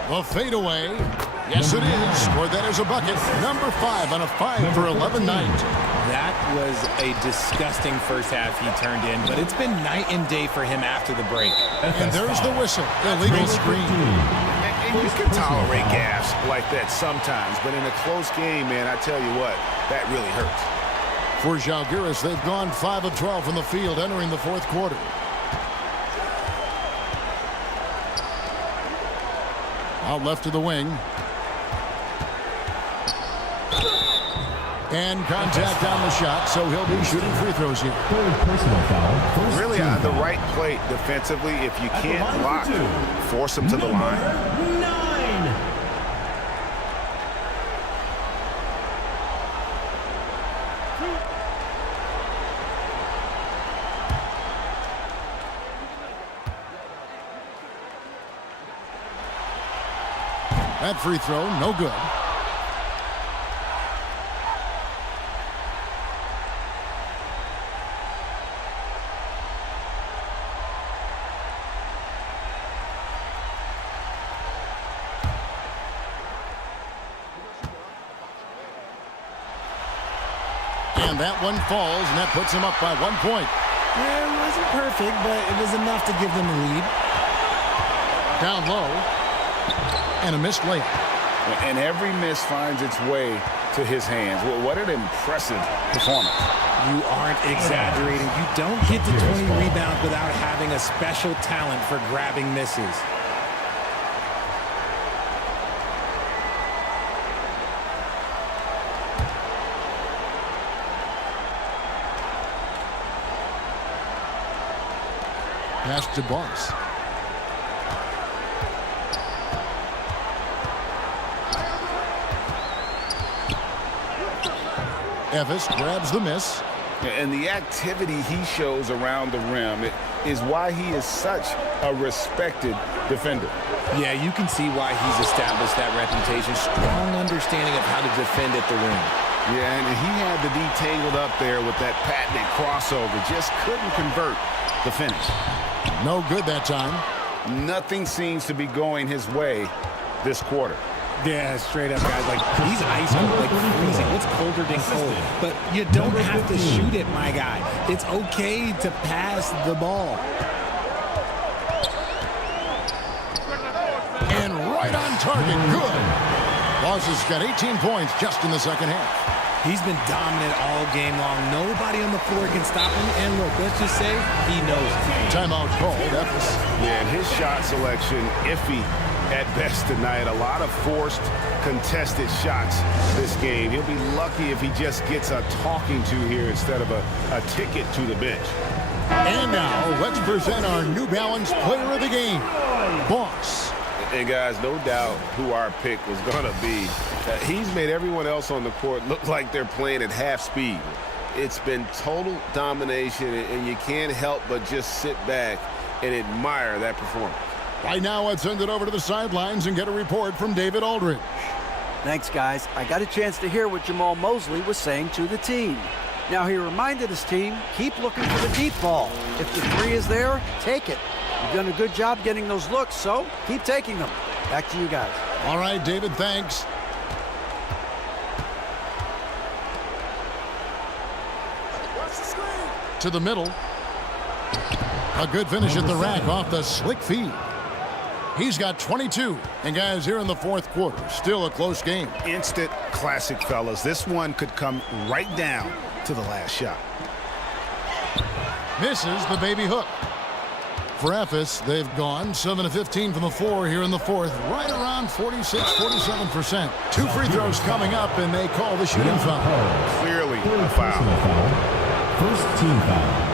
The fadeaway. Yes, it is. Scored that as a bucket. Number 5 on a 5 for 11 night. That was a disgusting first half he turned in, but it's been night and day for him after the break. And there's the whistle. Illegal screen. And you can tolerate gaffes like that sometimes, but in a close game, man, I tell you what, that really hurts. For Žalgiris, they've gone 5 of 12 from the field entering the fourth quarter. Out left to the wing. And contact on the shot, so he'll be shooting free throws here. Personal foul. Really on the right plate defensively. If you can't block, force him to the line. 9. That free throw, no good. And that one falls, and that puts him up by 1 point. It wasn't perfect, but it was enough to give them a lead. Down low. And a missed layup. And every miss finds its way to his hands. Well, what an impressive performance. You aren't exaggerating. You don't get to 20 rebounds without having a special talent for grabbing misses. Pass to Boss. Ephes grabs the miss. And the activity he shows around the rim is why he is such a respected defender. Yeah, you can see why he's established that reputation. Strong understanding of how to defend at the rim. Yeah, and he had to be tangled up there with that patented crossover. Just couldn't convert the finish. No good that time. Nothing seems to be going his way this quarter. Yeah, straight up, guys. Like, he's ice cold, like freezing. What's colder than cold? But you don't have to shoot it, my guy. It's okay to pass the ball. And right on target. Good. Boss has got 18 points just in the second half. He's been dominant all game long. Nobody on the floor can stop him. And look, let's just say he knows it. Timeout called. Ephes. Yeah, and his shot selection, iffy at best tonight. A lot of forced, contested shots this game. He'll be lucky if he just gets a talking to here instead of a ticket to the bench. And now, let's present our New Balance Player of the Game, Boss. And guys, no doubt who our pick was going to be. He's made everyone else on the court look like they're playing at half speed. It's been total domination, and you can't help but just sit back and admire that performance. Right now, let's send it over to the sidelines and get a report from David Aldridge. Thanks, guys. I got a chance to hear what Jamal Mosley was saying to the team. Now he reminded his team, keep looking for the deep ball. If the three is there, take it. You've done a good job getting those looks, so keep taking them. Back to you guys. All right, David, thanks. To the middle. A good finish at the rack off the slick feed. He's got 22. And guys, here in the fourth quarter, still a close game. Instant classic, fellas. This one could come right down to the last shot. Misses the baby hook. For Ephes, they've gone 7 of 15 from the floor here in the fourth, right around 46-47%. 2 free throws coming up, and they call the shooting foul. Clearly a foul. First team foul.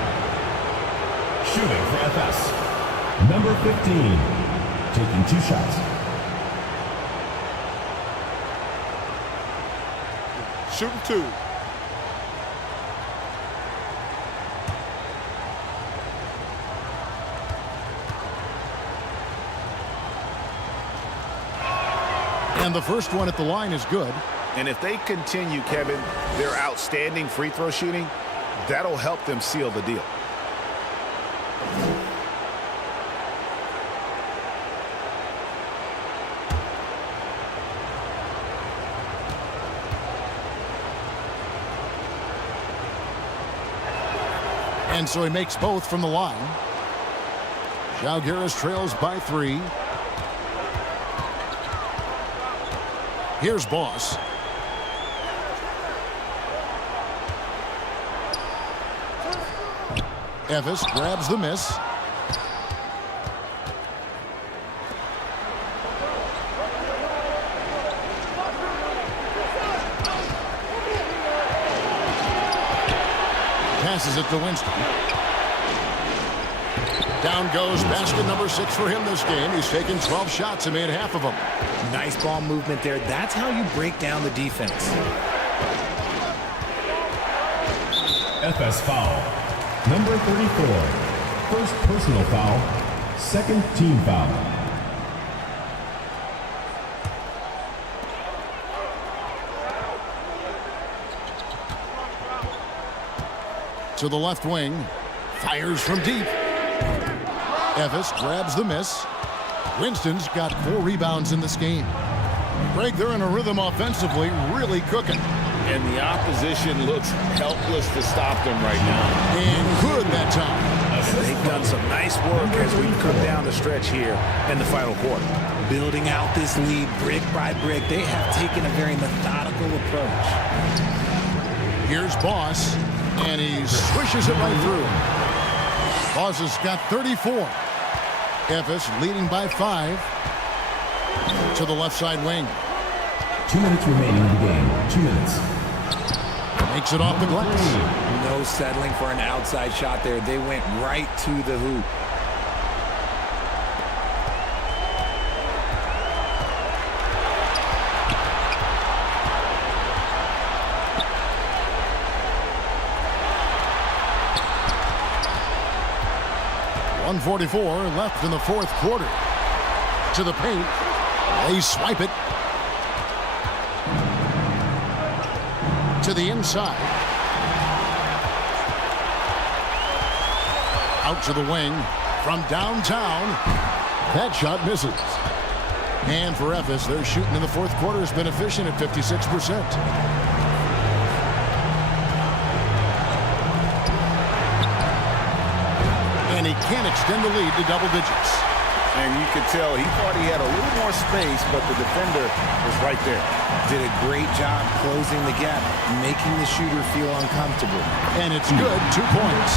Shooting for FS. Number 15. Taking 2 shots. Shooting 2. And the first one at the line is good. And if they continue, Kevin, their outstanding free throw shooting, that'll help them seal the deal. And so he makes both from the line. Zalgiris trails by 3. Here's Boss. Ephes grabs the miss. Passes it to Winston. Down goes basket number 6 for him this game. He's taken 12 shots and made half of them. Nice ball movement there. That's how you break down the defense. FS foul. Number 34. First personal foul. Second team foul. To the left wing. Fires from deep. Ephes grabs the miss. Winston's got 4 rebounds in this game. Greg, they're in a rhythm offensively, really cooking. And the opposition looks helpless to stop them right now. And good that time. They've done some nice work as we come down the stretch here in the final quarter. Building out this lead brick by brick. They have taken a very methodical approach. Here's Boss, and he swishes it right through. Boss has got 34. Ephes leading by 5. To the left side wing. 2 minutes remaining in the game. 2 minutes. Makes it off the glass. No settling for an outside shot there. They went right to the hoop. .144 left in the fourth quarter. To the paint. They swipe it. To the inside. Out to the wing. From downtown. That shot misses. And for Ephes, their shooting in the fourth quarter has been efficient at 56%. And he can't extend the lead to double digits. And you could tell he thought he had a little more space, but the defender was right there. Did a great job closing the gap, making the shooter feel uncomfortable. And it's good. 2 points.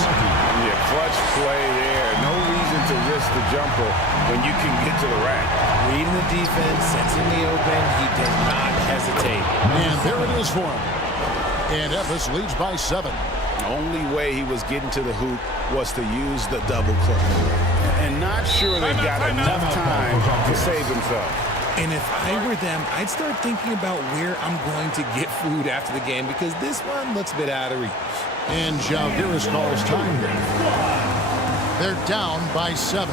Yeah, clutch play there. No reason to risk the jumper when you can get to the rack. Reading the defense, sensing the open, he did not hesitate. And there it is for him. And Ephes leads by 7. The only way he was getting to the hoop was to use the double clutch. And not sure they've got enough time to save themselves. And if I were them, I'd start thinking about where I'm going to get food after the game because this one looks a bit out of reach. And Zalgiris calls time there. They're down by 7.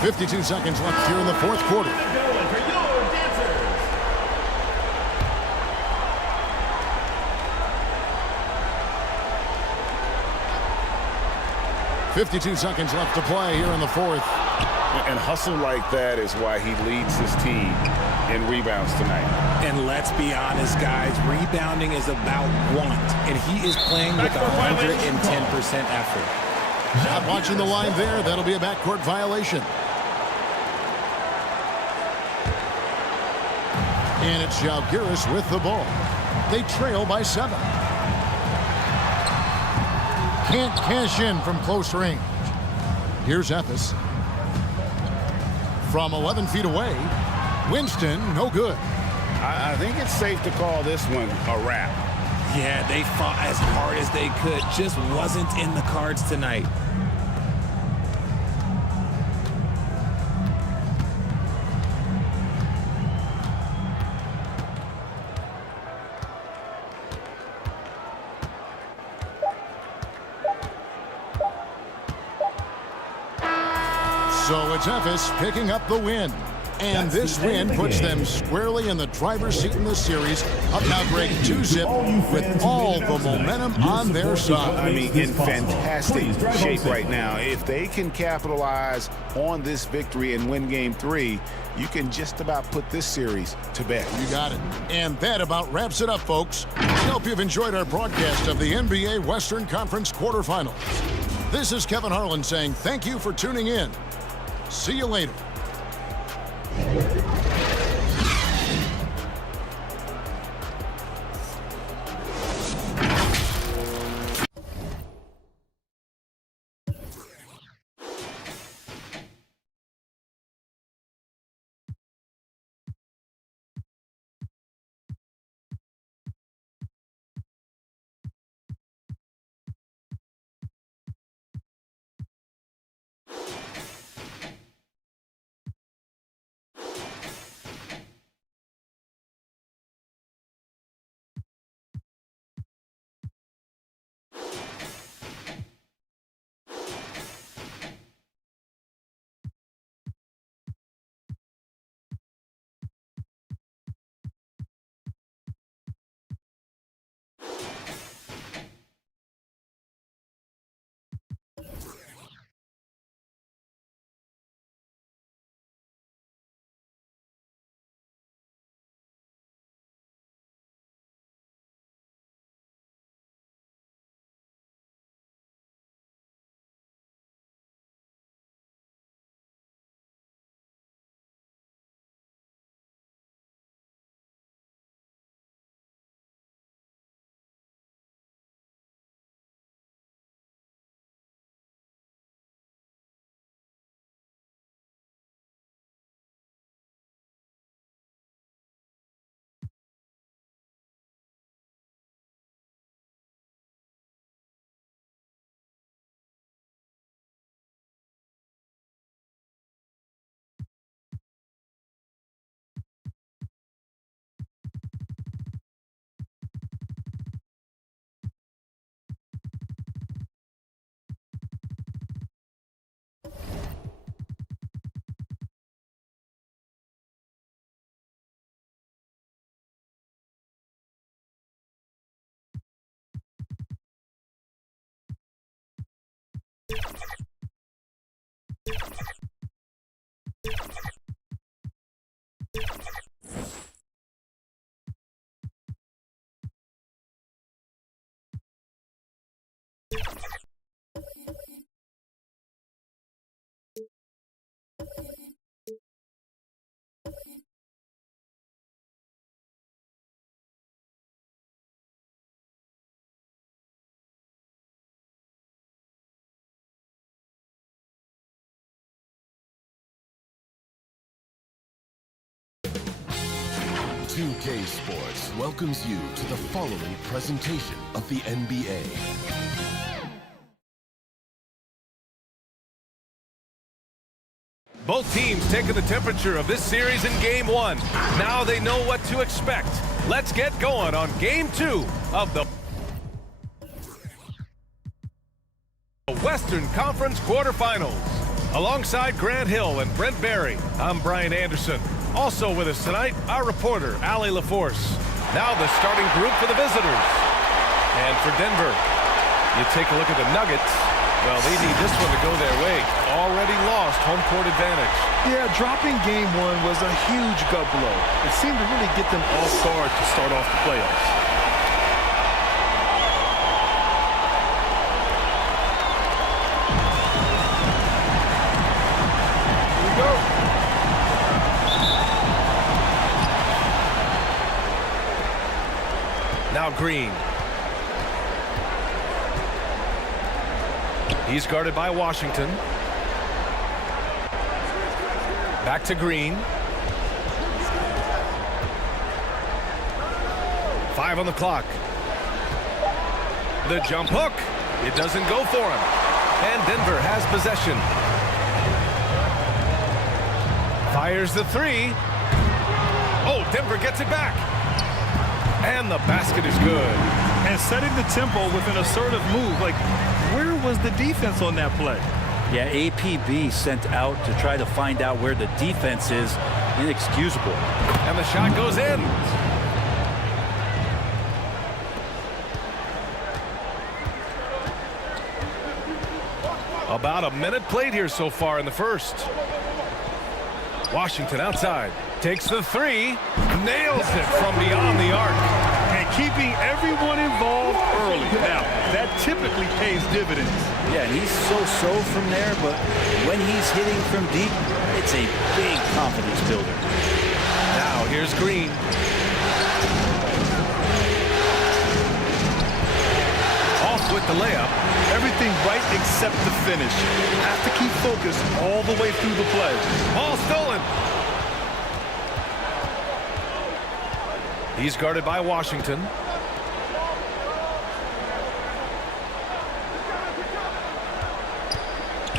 52 seconds left here in the fourth quarter. 52 seconds left to play here in the fourth. And hustle like that is why he leads his team in rebounds tonight. And let's be honest, guys, rebounding is about want, and he is playing with 110% effort. Not watching the line there. That'll be a backcourt violation. And it's Zalgiris with the ball. They trail by 7. Can't cash in from close range. Here's Ephes. From 11 feet away, Winston, no good. I think it's safe to call this one a wrap. Yeah, they fought as hard as they could. Just wasn't in the cards tonight. So it's Ephes picking up the win. And this win puts them squarely in the driver's seat in the series. Up now, Greg, 2-zip with all the momentum on their side. I mean, in fantastic shape right now. If they can capitalize on this victory and win Game 3, you can just about put this series to bed. You got it. And that about wraps it up, folks. We hope you've enjoyed our broadcast of the NBA Western Conference quarterfinals. This is Kevin Harlan saying thank you for tuning in. See you later. UK Sports welcomes you to the following presentation of the NBA. Both teams taking the temperature of this series in Game 1. Now they know what to expect. Let's get going on Game 2 of the Western Conference quarterfinals. Alongside Grant Hill and Brent Barry, I'm Brian Anderson. Also with us tonight, our reporter, Allie LaForce. Now the starting group for the visitors. And for Denver, you take a look at the Nuggets. Well, they need this one to go their way. Already lost home court advantage. Yeah, dropping game one was a huge gut blow. It seemed to really get them off guard to start off the playoffs. Here we go. Now Green. He's guarded by Washington. Back to Green. 5 on the clock. The jump hook. It doesn't go for him. And Denver has possession. Fires the three. Oh, Denver gets it back. And the basket is good. And setting the tempo with an assertive move. Like, where was the defense on that play? Yeah, APB sent out to try to find out where the defense is. Inexcusable. And the shot goes in. About a minute played here so far in the first. Washington outside. Takes the three. Nails it from beyond the arc. And keeping everyone involved early. Now, that typically pays dividends. Yeah, and he's so-so from there, but when he's hitting from deep, it's a big confidence builder. Now, here's Green. Off with the layup. Everything right except the finish. Have to keep focused all the way through the play. Ball stolen. He's guarded by Washington.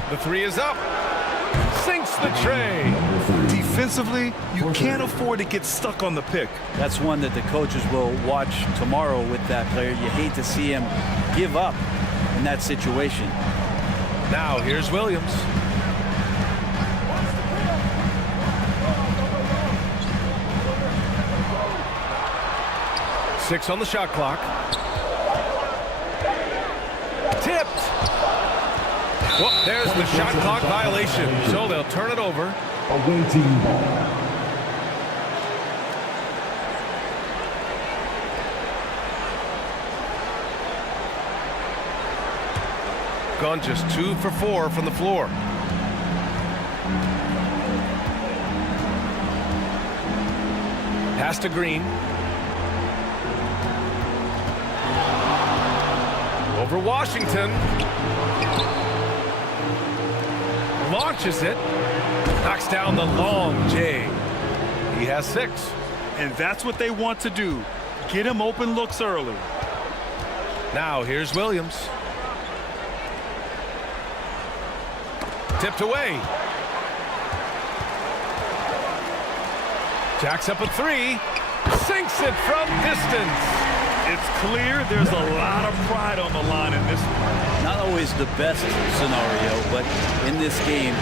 The three is up. Sinks the tray. Defensively, you can't afford to get stuck on the pick. That's one that the coaches will watch tomorrow with that player. You hate to see him give up in that situation. Now here's Williams. Six on the shot clock. Tipped. Well, there's the shot clock violation. So they'll turn it over. Awaiting ball. Gone just 2 for 4 from the floor. Pass to Green. Over Washington. Launches it. Knocks down the long J. He has 6. And that's what they want to do. Get him open looks early. Now here's Williams. Tipped away. Jacks up a 3. Sinks it from distance. It's clear there's a lot of pride on the line in this one. Not always the best scenario, but in this game,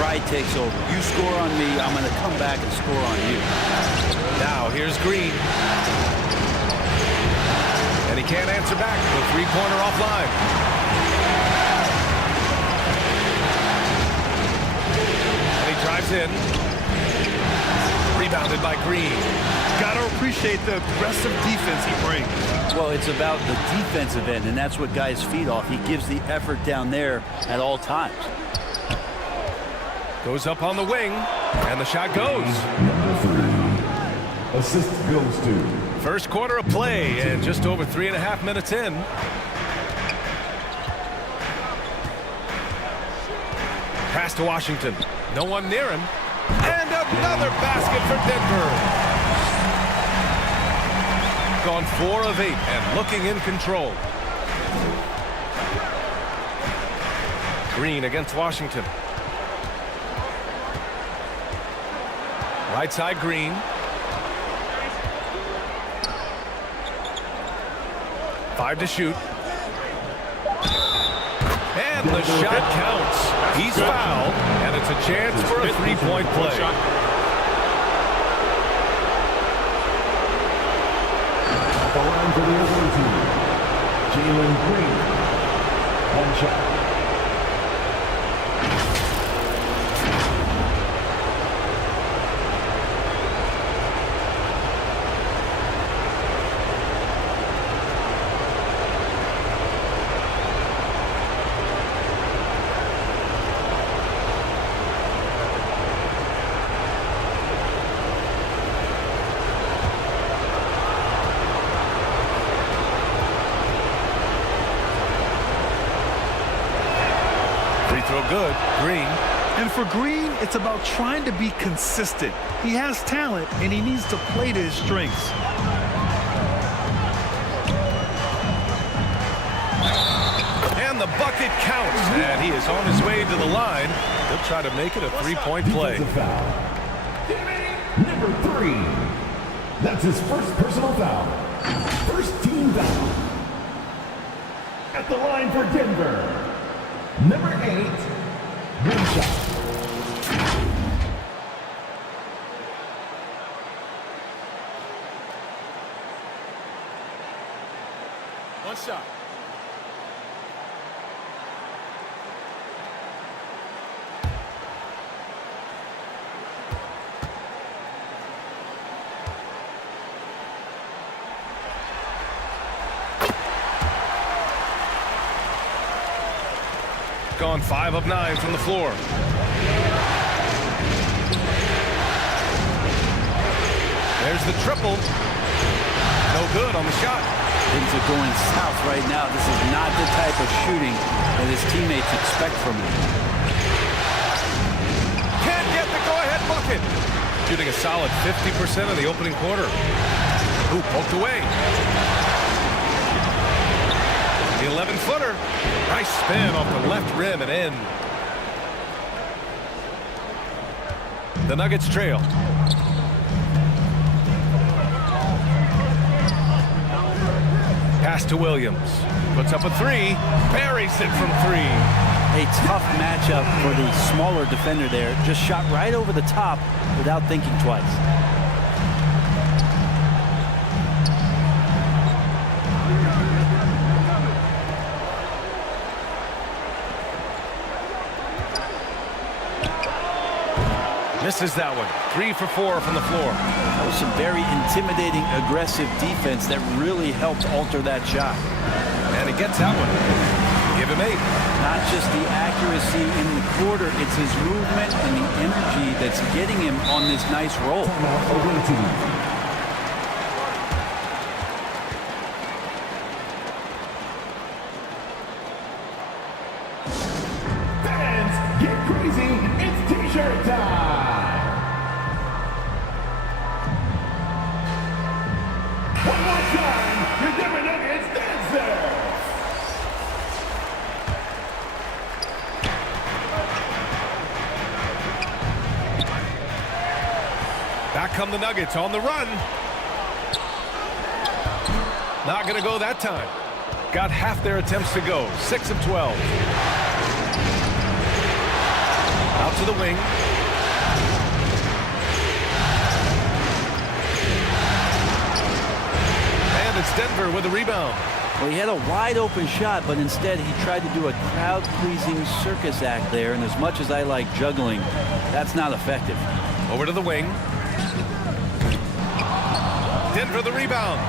pride takes over. You score on me, I'm going to come back and score on you. Now here's Green. And he can't answer back. The three-pointer offline. And he drives in. Rebounded by Green. Got to appreciate the aggressive defense he brings. Well, it's about the defensive end, and that's what guys feed off. He gives the effort down there at all times. Goes up on the wing, and the shot goes. Number 3. Assist goes to. First quarter of play, and just over 3.5 minutes in. Pass to Washington. No one near him. And another basket for Denver. Gone 4 of 8 and looking in control. Green against Washington. Right side Green. Five to shoot. And the shot counts. He's fouled, and it's a chance for a three-point play. The line for the other team. Jalen Green. One shot. No good. Green. And for Green, it's about trying to be consistent. He has talent, and he needs to play to his strengths. And the bucket counts. And he is on his way to the line. He'll try to make it a three-point play. Number 3. That's his first personal foul. First team foul. At the line for Denver. Number 8. One shot. One shot. Gone 5 of 9 from the floor. There's the triple. No good on the shot. Things are going south right now. This is not the type of shooting that his teammates expect from him. Can't get the go-ahead bucket. Shooting a solid 50% of the opening quarter. Ooh, poked away. The 11-footer. Nice spin off the left rim and in. The Nuggets trail. Pass to Williams. Puts up a three. Buries it from 3. A tough matchup for the smaller defender there. Just shot right over the top without thinking twice. Misses that one. 3 for 4 from the floor. That was some very intimidating, aggressive defense that really helped alter that shot. And he gets that one. Give him 8. Not just the accuracy in the quarter, it's his movement and the energy that's getting him on this nice roll. Fans, get crazy. It's t-shirt time. One more time, your Denver Nuggets dancers. Back come the Nuggets on the run. Not going to go that time. Got half their attempts to go. 6 of 12. Out to the wing. And it's Denver with a rebound. Well, he had a wide open shot, but instead he tried to do a crowd-pleasing circus act there, and as much as I like juggling, that's not effective. Over to the wing. Denver the rebound.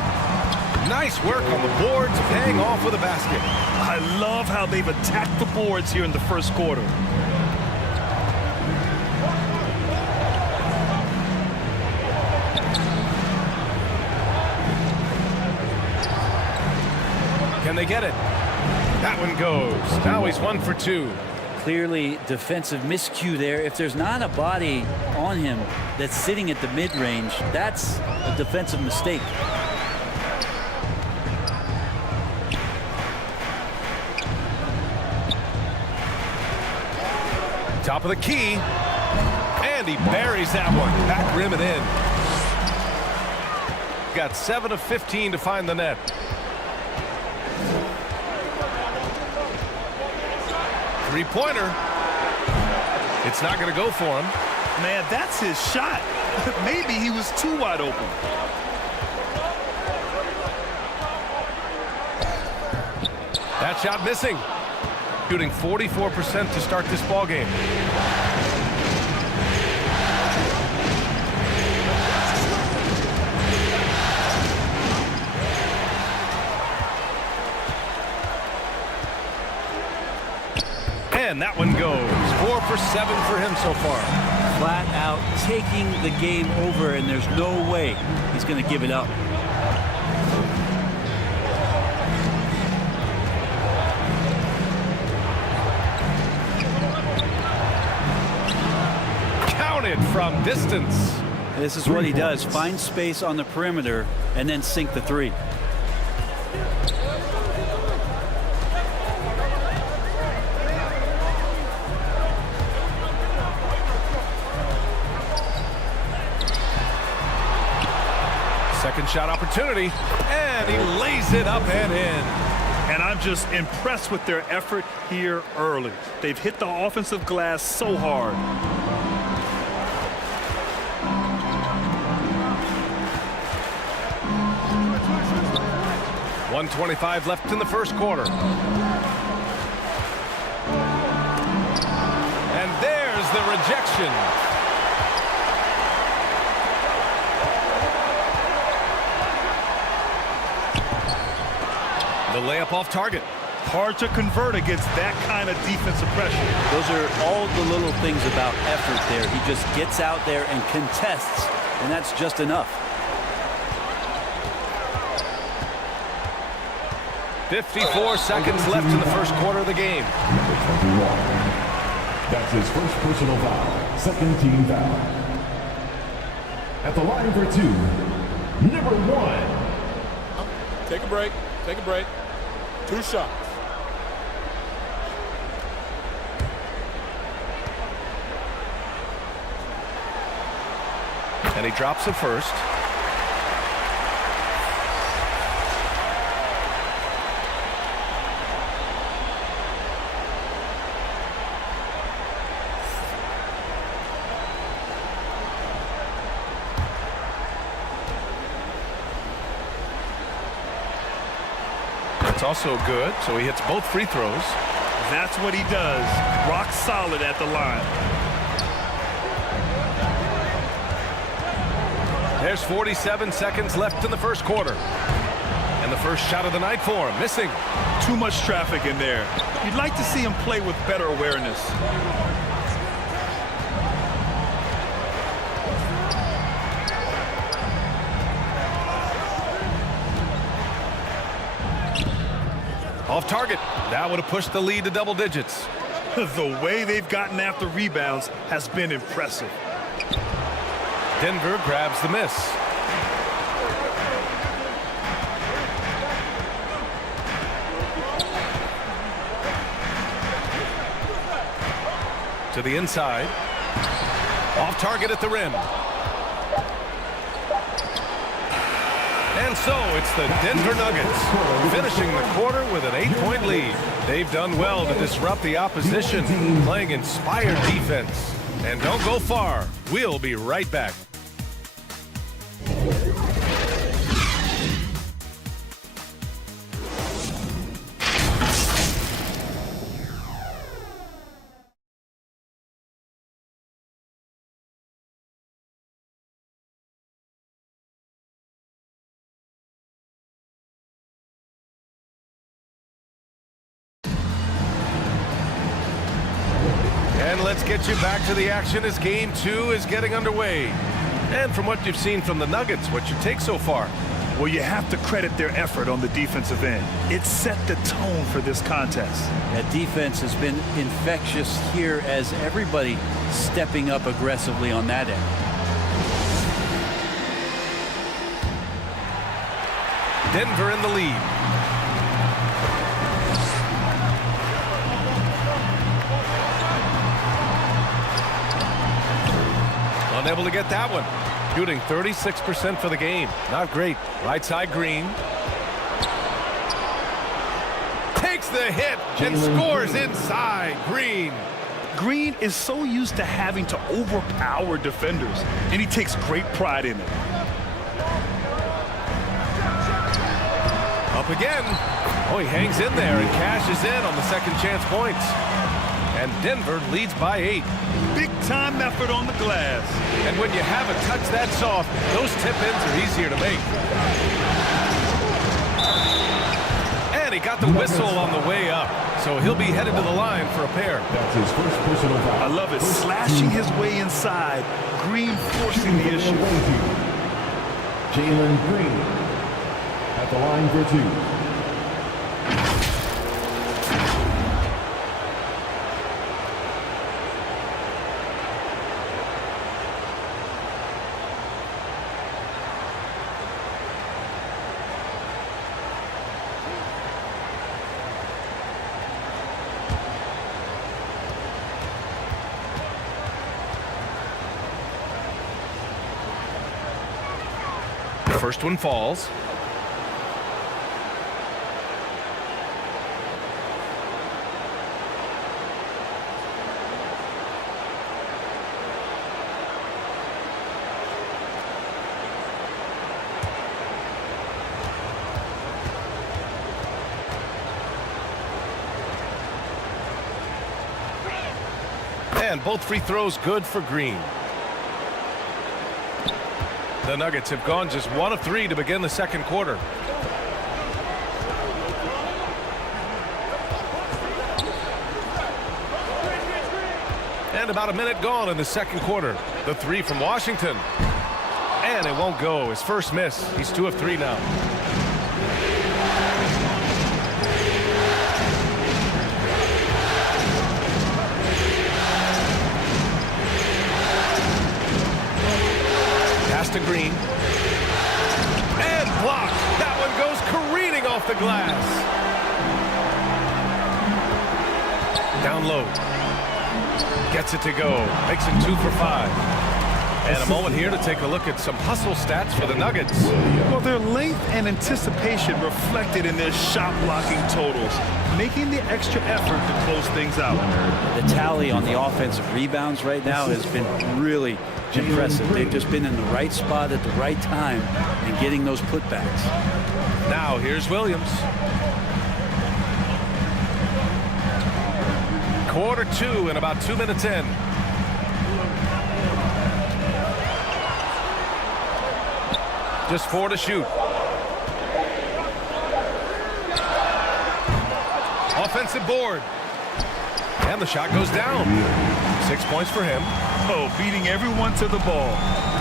Nice work on the boards, paying off with a basket. I love how they've attacked the boards here in the first quarter. Can they get it? That one goes. Now he's 1 for 2. Clearly defensive miscue there. If there's not a body on him that's sitting at the mid-range, that's a defensive mistake. Top of the key. And he buries that one. Back rim and in. Got 7 of 15 to find the net. Three-pointer. It's not going to go for him. Man, that's his shot. Maybe he was too wide open. That shot missing. Shooting 44% to start this ball game. And that one goes. 4 for 7 for him so far. Flat out taking the game over, and there's no way he's going to give it up. Counted from distance. This is what he does. Find space on the perimeter and then sink the three. Second shot opportunity, and he lays it up and in. And I'm just impressed with their effort here early. They've hit the offensive glass so hard. .125 left in the first quarter. And there's the rejection. The layup off target. Hard to convert against that kind of defensive pressure. Those are all the little things about effort there. He just gets out there and contests, and that's just enough. 54 seconds left in the first quarter of the game. Number 21. That's his first personal foul. Second team foul. At the line for two, number 1. Take a break. Take a break. 2 shots. And he drops it first. It's also good, so he hits both free throws. That's what he does. Rock solid at the line. There's 47 seconds left in the first quarter. And the first shot of the night for him, missing. Too much traffic in there. You'd like to see him play with better awareness. Off target. That would have pushed the lead to double digits. The way they've gotten after rebounds has been impressive. Denver grabs the miss. To the inside. Off target at the rim. And so it's the Denver Nuggets finishing the quarter with an 8-point lead. They've done well to disrupt the opposition, playing inspired defense. And don't go far. We'll be right back. And let's get you back to the action as Game 2 is getting underway. And from what you've seen from the Nuggets, what's your take so far? Well, you have to credit their effort on the defensive end. It set the tone for this contest. That defense has been infectious here as everybody stepping up aggressively on that end. Denver in the lead. Unable to get that one. Shooting 36% for the game. Not great. Right side, Green. Takes the hit and scores inside. Green. Green is so used to having to overpower defenders, and he takes great pride in it. Up again. Oh, he hangs in there and cashes in on the second chance points. And Denver leads by 8. Big-time effort on the glass. And when you have a touch that soft, those tip-ins are easier to make. And he got the whistle on the way up, so he'll be headed to the line for a pair. That's his first personal foul. I love it. Slashing his way inside. Green forcing the issue. Jalen Green at the line for 2. First one falls. And both free throws good for Green. The Nuggets have gone just 1 of 3 to begin the second quarter. And about a minute gone in the second quarter. The three from Washington. And it won't go. His first miss. He's 2 of 3 now. Pass to Green. And blocked. That one goes careening off the glass. Down low. Gets it to go. Makes it 2 for 5. And a moment here to take a look at some hustle stats for the Nuggets. Well, their length and anticipation reflected in their shot blocking totals, making the extra effort to close things out. The tally on the offensive rebounds right now has been really impressive. They've just been in the right spot at the right time and getting those putbacks. Now here's Williams. Quarter 2 and about 2 minutes in. Just 4 to shoot. Offensive board. And the shot goes down. 6 points for him. Oh, beating everyone to the ball.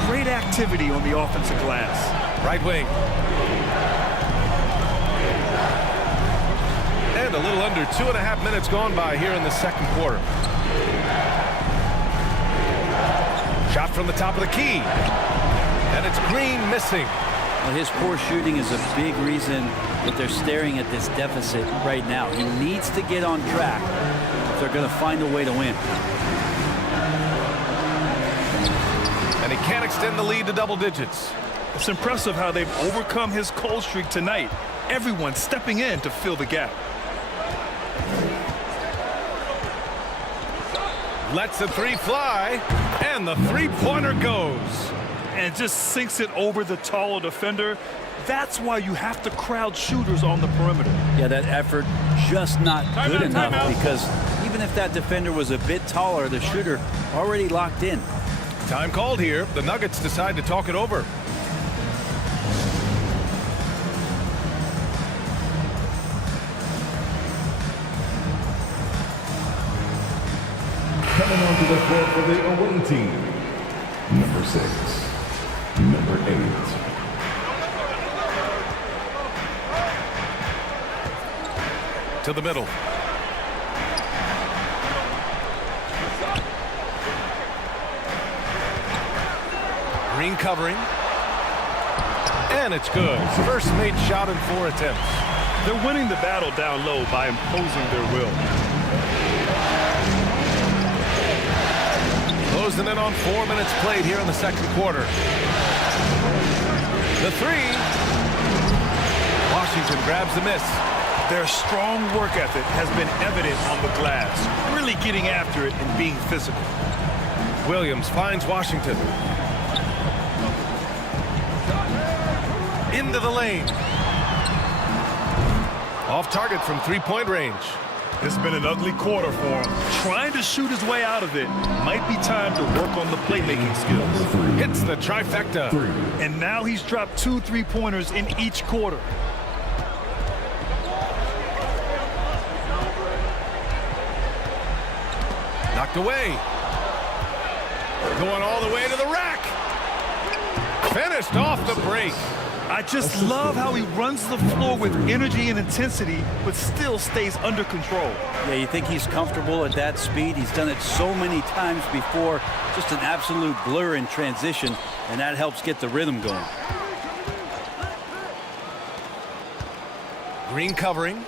Great activity on the offensive glass. Right wing. And a little under 2.5 minutes gone by here in the second quarter. Shot from the top of the key. And it's Green missing. Well, his poor shooting is a big reason that they're staring at this deficit right now. He needs to get on track if they're going to find a way to win. And he can't extend the lead to double digits. It's impressive how they've overcome his cold streak tonight. Everyone stepping in to fill the gap. Lets the three fly, and the three-pointer goes. And just sinks it over the taller defender. That's why you have to crowd shooters on the perimeter. Yeah, that effort just not good enough because even if that defender was a bit taller, the shooter already locked in. Time called here. The Nuggets decide to talk it over. Coming onto the floor for the away team, number 6, number 8. To the middle. Green covering. And it's good. First made shot in 4 attempts. They're winning the battle down low by imposing their will. Closing in on 4 minutes played here in the second quarter. The three. Washington grabs the miss. Their strong work ethic has been evident on the glass, really getting after it and being physical. Williams finds Washington. Into the lane. Off target from three-point range. It's been an ugly quarter for him. Trying to shoot his way out of it. Might be time to work on the playmaking skills. Hits the trifecta. And now he's dropped 2 3-pointers in each quarter. Knocked away. Going all the way to the rack. Finished off the break. I just love how he runs the floor with energy and intensity, but still stays under control. Yeah, you think he's comfortable at that speed. He's done it so many times before. Just an absolute blur in transition, and that helps get the rhythm going. Green covering.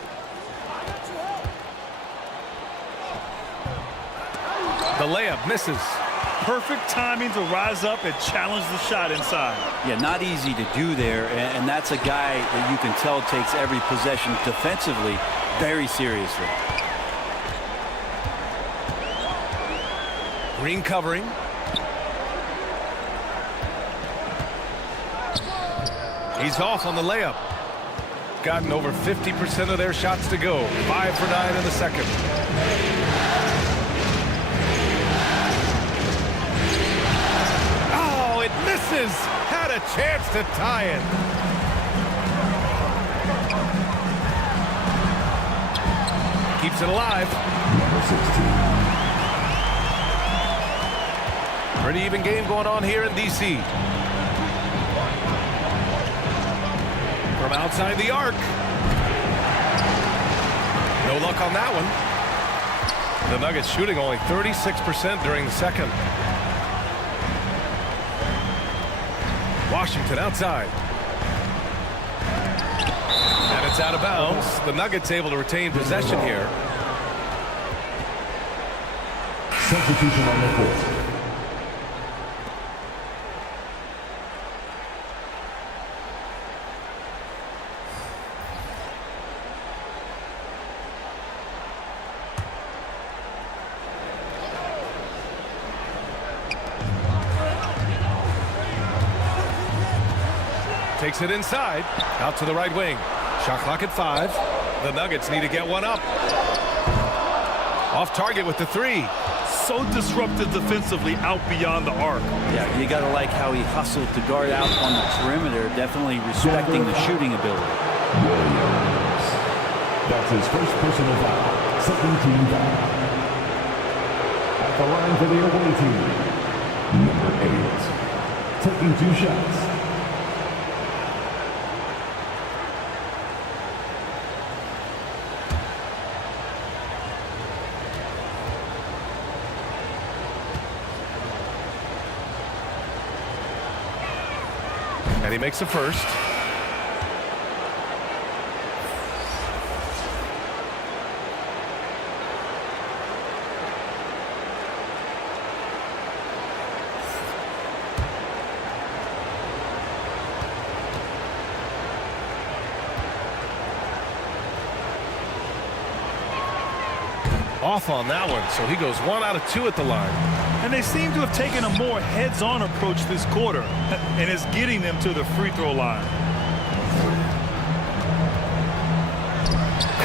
The layup misses. perfect timing to rise up and challenge the shot inside. Yeah, not easy to do there, and that's a guy that you can tell takes every possession defensively very seriously. Green covering. He's off on the layup. Gotten over 50% of their shots to go. 5 for 9 in the second. Oh, it misses. Had a chance to tie it. Keeps it alive. Number 16. Pretty even game going on here in D.C. From outside the arc. No luck on that one. The Nuggets shooting only 36% during the second. Washington outside. And it's out of bounds. The Nuggets able to retain possession here. Substitution on the court. Takes it inside, out to the right wing. Shot clock at 5. The Nuggets need to get one up. Off target with the 3. So disruptive defensively out beyond the arc. Yeah, you got to like how he hustled to guard out on the perimeter, definitely respecting the shooting ability. Williams. That's his first personal foul. Second team foul. At the line for the away team. Number 8. Taking 2 shots. And he makes the first. Off on that one, so he goes 1 out of 2 at the line. And they seem to have taken a more heads-on approach this quarter, and it's getting them to the free throw line.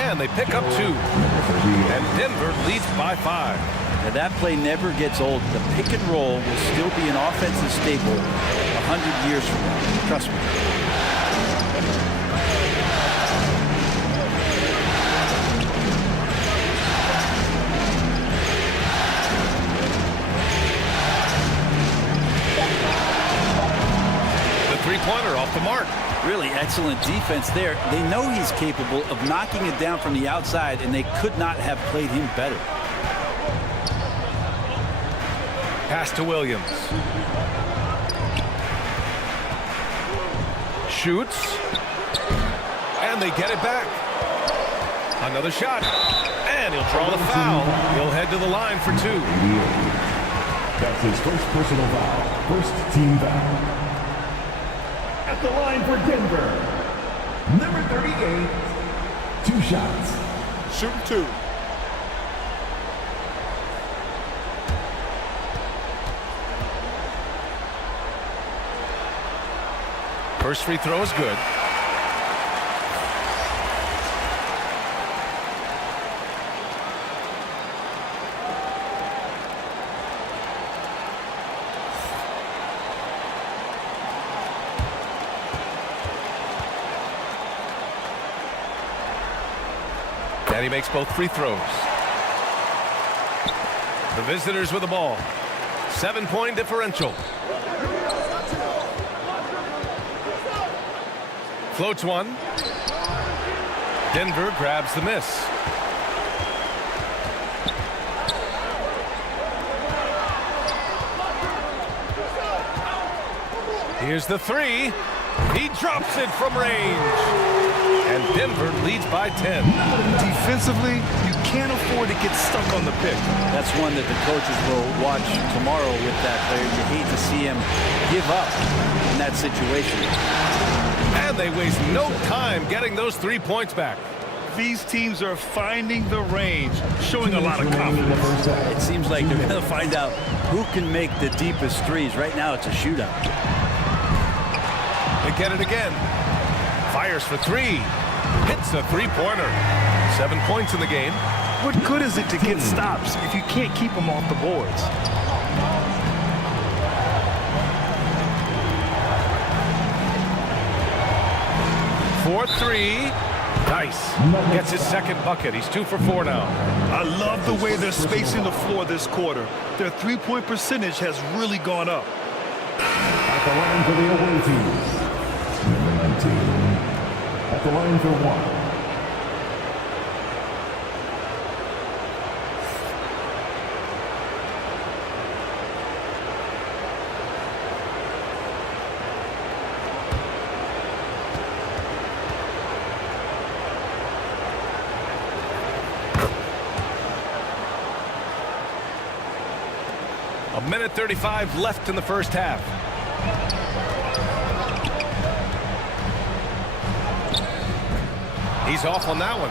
And they pick up 2. And Denver leads by 5. Now that play never gets old. The pick and roll will still be an offensive staple 100 years from now. Trust me. Three-pointer off the mark. Really excellent defense there. They know he's capable of knocking it down from the outside, and they could not have played him better. Pass to Williams. Shoots. And they get it back. Another shot. And he'll draw the foul. He'll head to the line for 2. That's his first personal foul. First team foul. At the line for Denver, number 38, 2 shots. Shooting 2. First free throw is good. And he makes both free throws. The visitors with the ball. 7-point differential. Floats one. Denver grabs the miss. Here's the 3. He drops it from range. And Denver leads by 10. Defensively, you can't afford to get stuck on the pick. That's one that the coaches will watch tomorrow with that player. You hate to see him give up in that situation. And they waste no time getting those 3 points back. These teams are finding the range, showing a lot of confidence. It seems like they're going to find out who can make the deepest threes. Right now, it's a shootout. They get it again. Fires for 3. Hits a three-pointer. 7 points in the game. What good is it to get stops if you can't keep them off the boards? For 3. Nice. Gets his second bucket. He's 2 for 4 now. I love the way they're spacing the floor this quarter. Their three-point percentage has really gone up. At the line for the away team, number 19. At the line for 1. A minute 35 left in the first half. He's off on that one.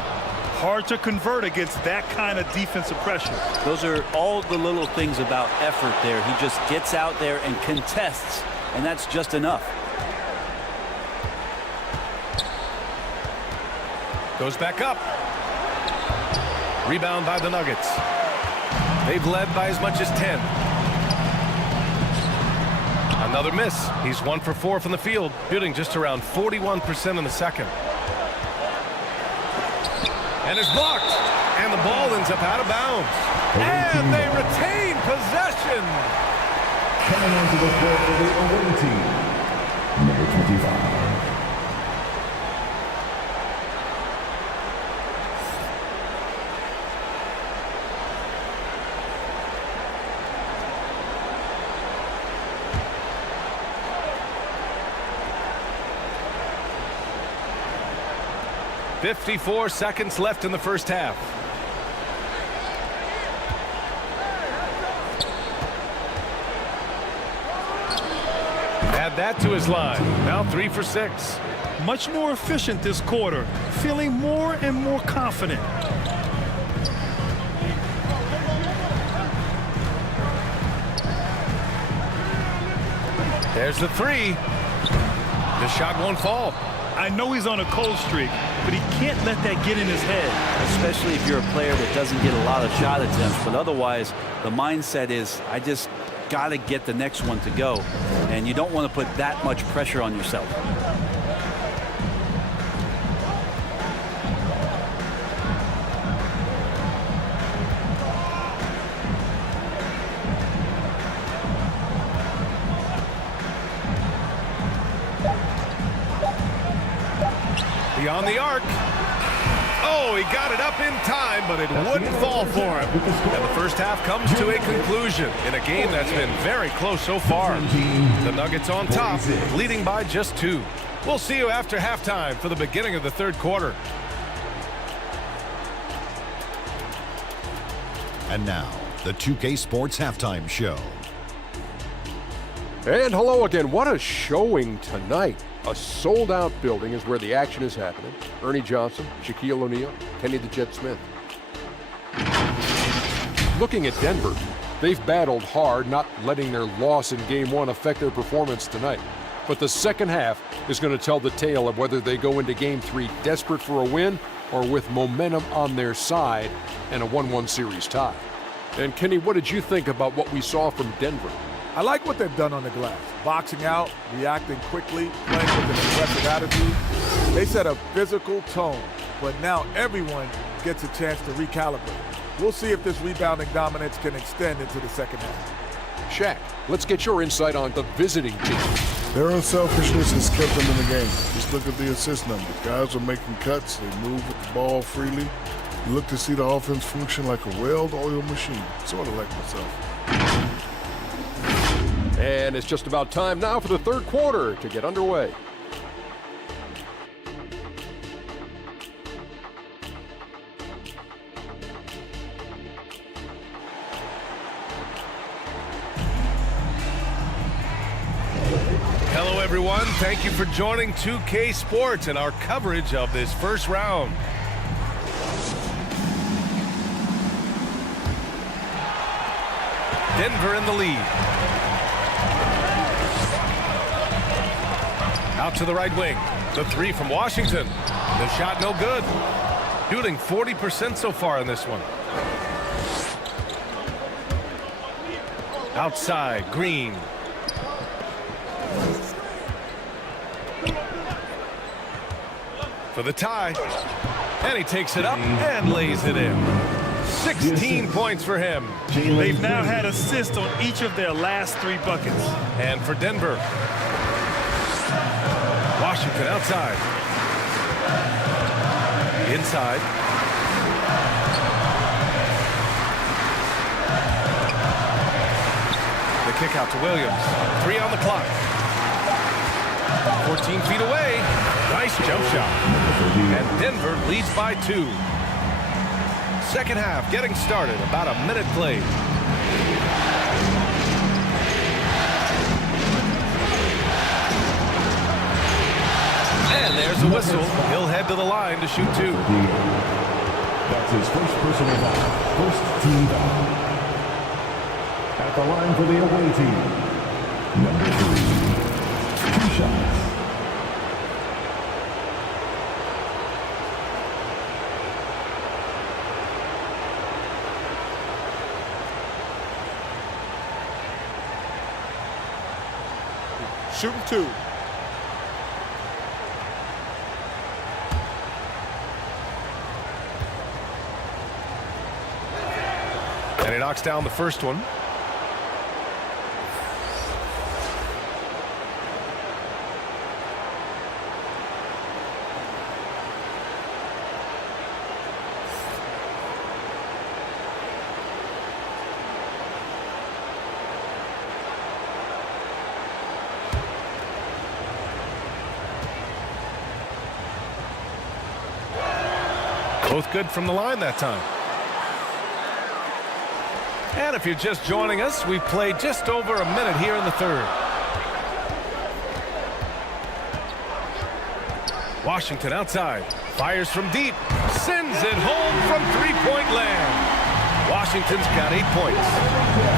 Hard to convert against that kind of defensive pressure. Those are all the little things about effort there. He just gets out there and contests, and that's just enough. Goes back up. Rebound by the Nuggets. They've led by as much as 10. Another miss. He's 1 for 4 from the field, shooting just around 41% in the second. And it's blocked. And the ball ends up out of bounds. And they retain possession. Coming onto the floor for the away team, number 25. .54 seconds left in the first half. Add that to his line. Now 3 for 6. Much more efficient this quarter. Feeling more and more confident. There's the 3. The shot won't fall. I know he's on a cold streak, but he can't let that get in his head. Especially if you're a player that doesn't get a lot of shot attempts. But otherwise, the mindset is, I just got to get the next one to go. And you don't want to put that much pressure on yourself. Beyond the arc. Oh, he got it up in time, but it wouldn't fall for him. And the first half comes to a conclusion in a game that's been very close so far. The Nuggets on top, leading by just 2. We'll see you after halftime for the beginning of the third quarter. And now, the 2K Sports Halftime Show. And hello again. What a showing tonight. A sold-out building is where the action is happening. Ernie Johnson, Shaquille O'Neal, Kenny the Jet Smith. Looking at Denver, they've battled hard, not letting their loss in Game 1 affect their performance tonight. But the second half is going to tell the tale of whether they go into Game 3 desperate for a win or with momentum on their side and a 1-1 series tie. And Kenny, what did you think about what we saw from Denver? I like what they've done on the glass. Boxing out, reacting quickly, playing with an aggressive attitude. They set a physical tone, but now everyone gets a chance to recalibrate. We'll see if this rebounding dominance can extend into the second half. Shaq, let's get your insight on the visiting team. Their unselfishness has kept them in the game. Just look at the assist number. Guys are making cuts. They move with the ball freely. You look to see the offense function like a well-oiled machine, sort of like myself. And it's just about time now for the third quarter to get underway. everyone. Thank you for joining 2K Sports and our coverage of this first round. Denver in the lead. Out to the right wing. The three from Washington. The shot no good. Shooting 40% so far in this one. Outside, Green. For the tie. And he takes it up and lays it in. 16 points for him. They've now had assists on each of their last 3 buckets. And for Denver. Washington outside. Inside. The kick out to Williams. 3 on the clock. 14 feet away. Nice jump shot. And Denver leads by 2. Second half getting started. About a minute played. And there's a whistle. He'll head to the line to shoot 2. That's his first personal foul. First team foul. At the line for the away team. Number 3. 2 shots. Shooting 2. And he knocks down the first one. Both good from the line that time. And if you're just joining us, we've played just over a minute here in the third. Washington outside. Fires from deep. Sends it home from three-point land. Washington's got 8 points.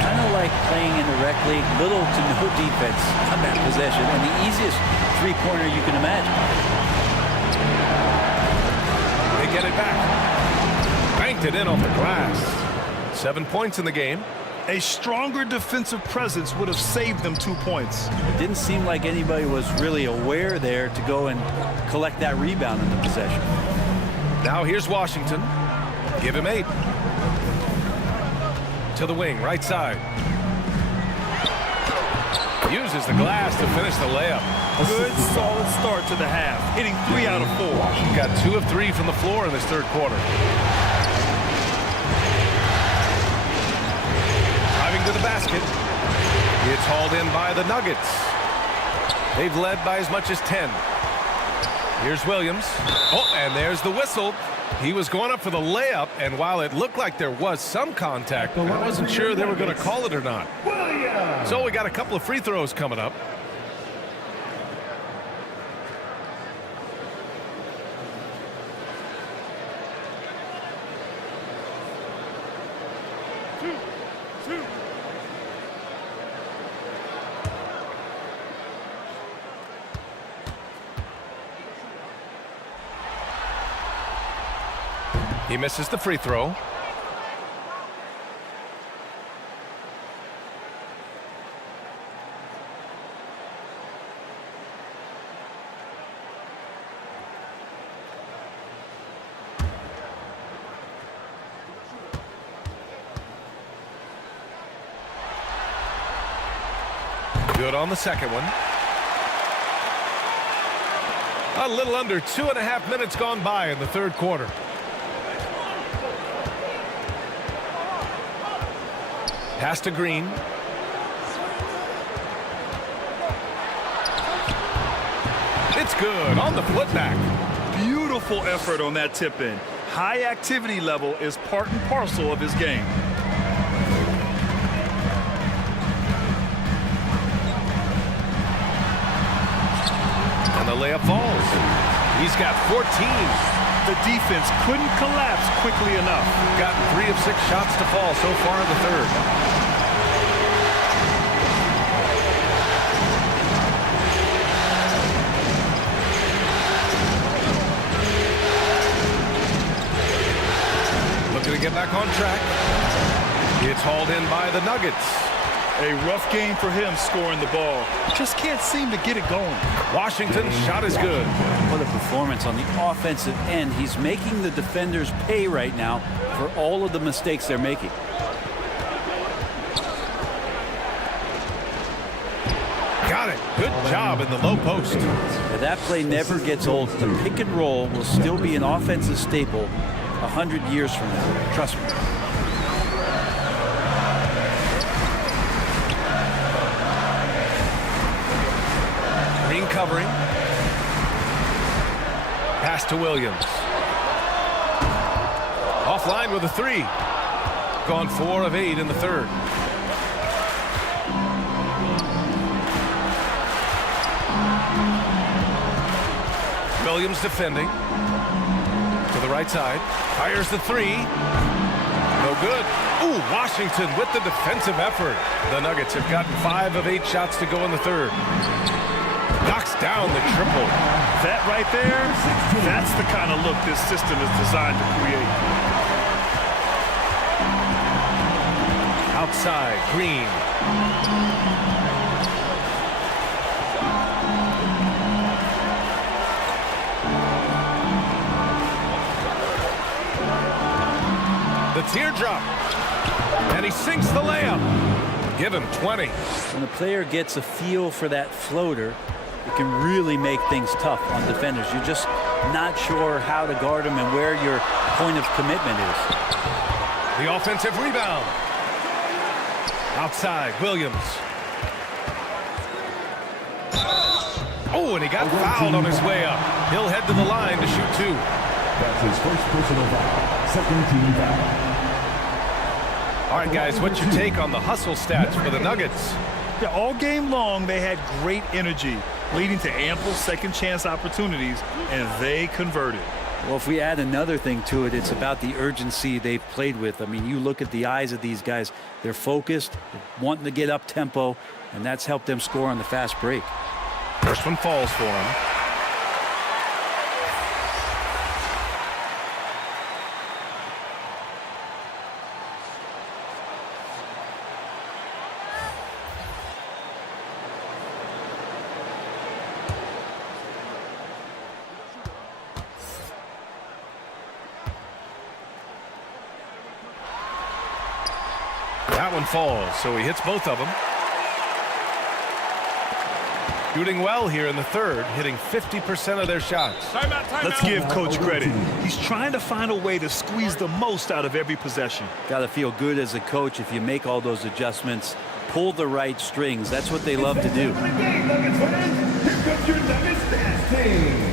Kind of like playing in the rec league, little to no defense on that possession, and the easiest three-pointer you can imagine. They get it back. Banked it in off the glass. 7 points in the game. A stronger defensive presence would have saved them 2 points. It didn't seem like anybody was really aware there to go and collect that rebound in the possession. Now here's Washington. Give him 8. To the wing, right side. Uses the glass to finish the layup. Good, solid start to the half, hitting 3 out of 4. Got 2 of 3 from the floor in this third quarter. Driving to the basket. It's hauled in by the Nuggets. They've led by as much as 10. Here's Williams. Oh, and there's the whistle. He was going up for the layup, and while it looked like there was some contact, I wasn't sure they were going to call it or not. So we got a couple of free throws coming up. He misses the free throw. Good on the second one. A little under 2.5 minutes gone by in the third quarter. Pass to Green. It's good on the putback. Beautiful effort on that tip-in. High activity level is part and parcel of his game. And the layup falls. He's got 14. The defense couldn't collapse quickly enough. Gotten 3 of 6 shots to fall so far in the third. Looking to get back on track. It's hauled in by the Nuggets. A rough game for him scoring the ball. Just can't seem to get it going. Washington's shot is good. What a performance on the offensive end. He's making the defenders pay right now for all of the mistakes they're making. Got it. Good job in the low post. If that play never gets old, the pick and roll will still be an offensive staple 100 years from now. Trust me. Green covering. Pass to Williams. Offline with a 3. Gone 4 of 8 in the third. Williams defending. To the right side. Fires the 3. No good. Ooh, Washington with the defensive effort. The Nuggets have gotten 5 of 8 shots to go in the third. Knocks down the triple. That right there, that's the kind of look this system is designed to create. Outside, Green. The teardrop. And he sinks the layup. Give him 20. When the player gets a feel for that floater, it can really make things tough on defenders. You're just not sure how to guard them and where your point of commitment is. The offensive rebound. Outside, Williams. Oh, and he got fouled on his way up. He'll head to the line to shoot 2. That's his first personal foul. Second team foul. All right, guys, what's your take on the hustle stats for the Nuggets? Yeah, all game long, they had great energy, leading to ample second chance opportunities, and they converted. Well, if we add another thing to it, it's about the urgency they've played with. I mean, you look at the eyes of these guys. They're focused, wanting to get up tempo, and that's helped them score on the fast break. First one falls for him. That one falls, so he hits both of them. Shooting well here in the third, hitting 50% of their shots. Let's give Coach credit. He's trying to find a way to squeeze the most out of every possession. Got to feel good as a coach if you make all those adjustments, pull the right strings. That's what they love to do. Here comes your Nuggets dance team.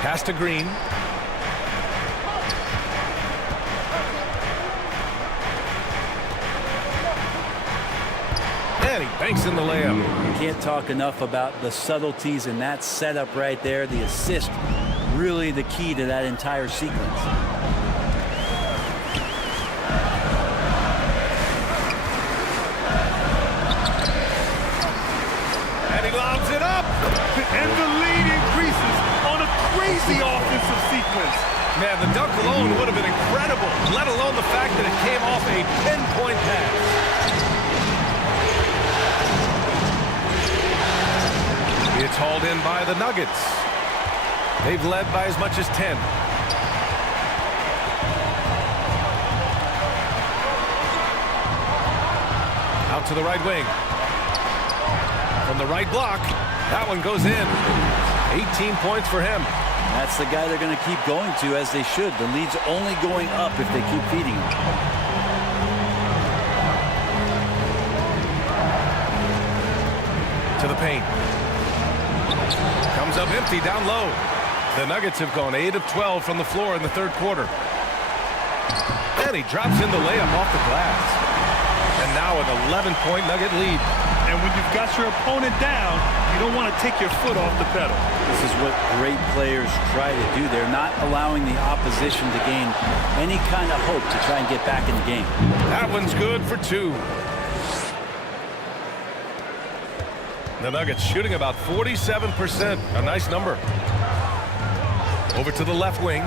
Pass to Green. And he banks in the layup. You can't talk enough about the subtleties in that setup right there. The assist, really the key to that entire sequence. And he lobs it up. And the lead increases on a crazy offensive sequence. Man, the dunk alone would have been incredible, let alone the fact that it came off a pinpoint pass. It's hauled in by the Nuggets. They've led by as much as 10. Out to the right wing. From the right block, that one goes in. 18 points for him. That's the guy they're going to keep going to, as they should. The lead's only going up if they keep feeding him. To the paint. Comes up empty down low. The Nuggets have gone 8 of 12 from the floor in the third quarter. And he drops in the layup off the glass. And now an 11-point Nugget lead. And when you've got your opponent down, you don't want to take your foot off the pedal. This is what great players try to do. They're not allowing the opposition to gain any kind of hope to try and get back in the game. That one's good for 2. The Nuggets shooting about 47%. A nice number. Over to the left wing.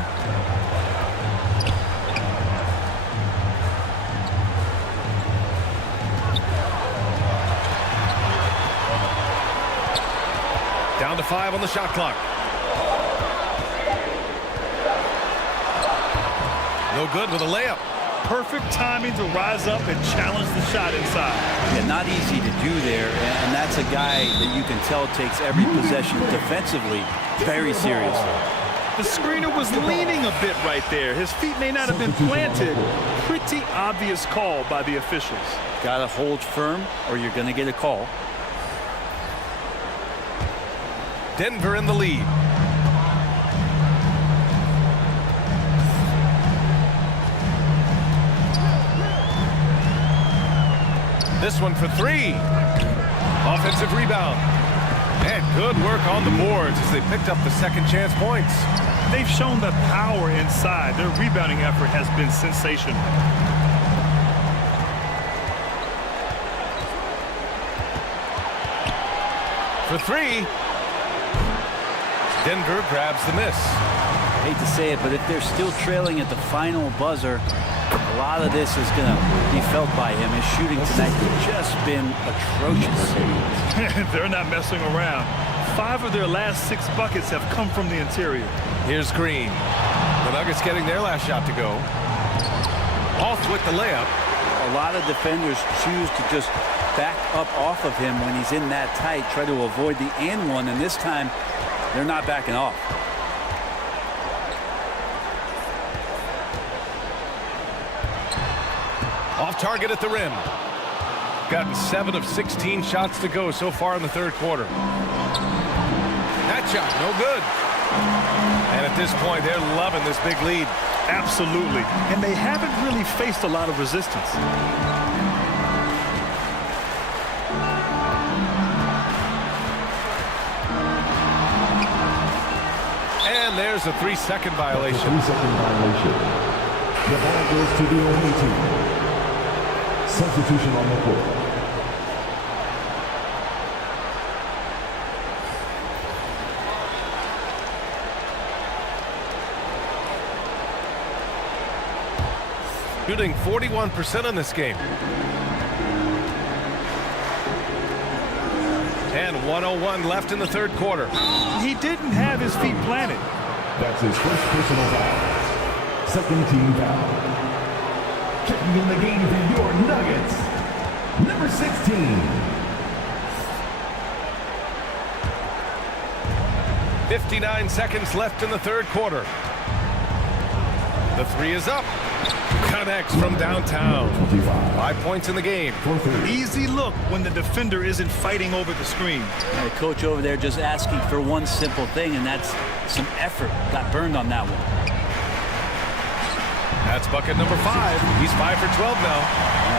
Down to 5 on the shot clock. No good with a layup. Perfect timing to rise up and challenge the shot inside. Yeah, not easy to do there, and that's a guy that you can tell takes every possession defensively very seriously. The screener was leaning a bit right there. His feet may not have been planted. Pretty obvious call by the officials. Got to hold firm or you're going to get a call. Denver in the lead. This one for 3. Offensive rebound. And good work on the boards as they picked up the second chance points. They've shown the power inside. Their rebounding effort has been sensational. For 3. Denver grabs the miss. I hate to say it, but if they're still trailing at the final buzzer, a lot of this is going to be felt by him. His shooting tonight has just been atrocious. They're not messing around. 5 of their last 6 buckets have come from the interior. Here's Green. The Nuggets getting their last shot to go. Off with the layup. A lot of defenders choose to just back up off of him when he's in that tight, try to avoid the and one, and this time they're not backing off. Off target at the rim. Gotten 7 of 16 shots to go so far in the third quarter. That shot, no good. And at this point, they're loving this big lead. Absolutely. And they haven't really faced a lot of resistance. And there's a 3-second violation. 3-second violation. The ball goes to the only team. Substitution on the court. Shooting 41% in this game. And 1:01 left in the third quarter. He didn't have his feet planted. That's his first personal foul. Second team foul. Checking in the game for your Nuggets, number 16. 59 seconds left in the third quarter. The 3 is up. Connects from downtown. 5 points in the game. Easy look when the defender isn't fighting over the screen. The coach over there just asking for one simple thing, and that's some effort. Got burned on that one. That's bucket number 5. He's 5 for 12 now.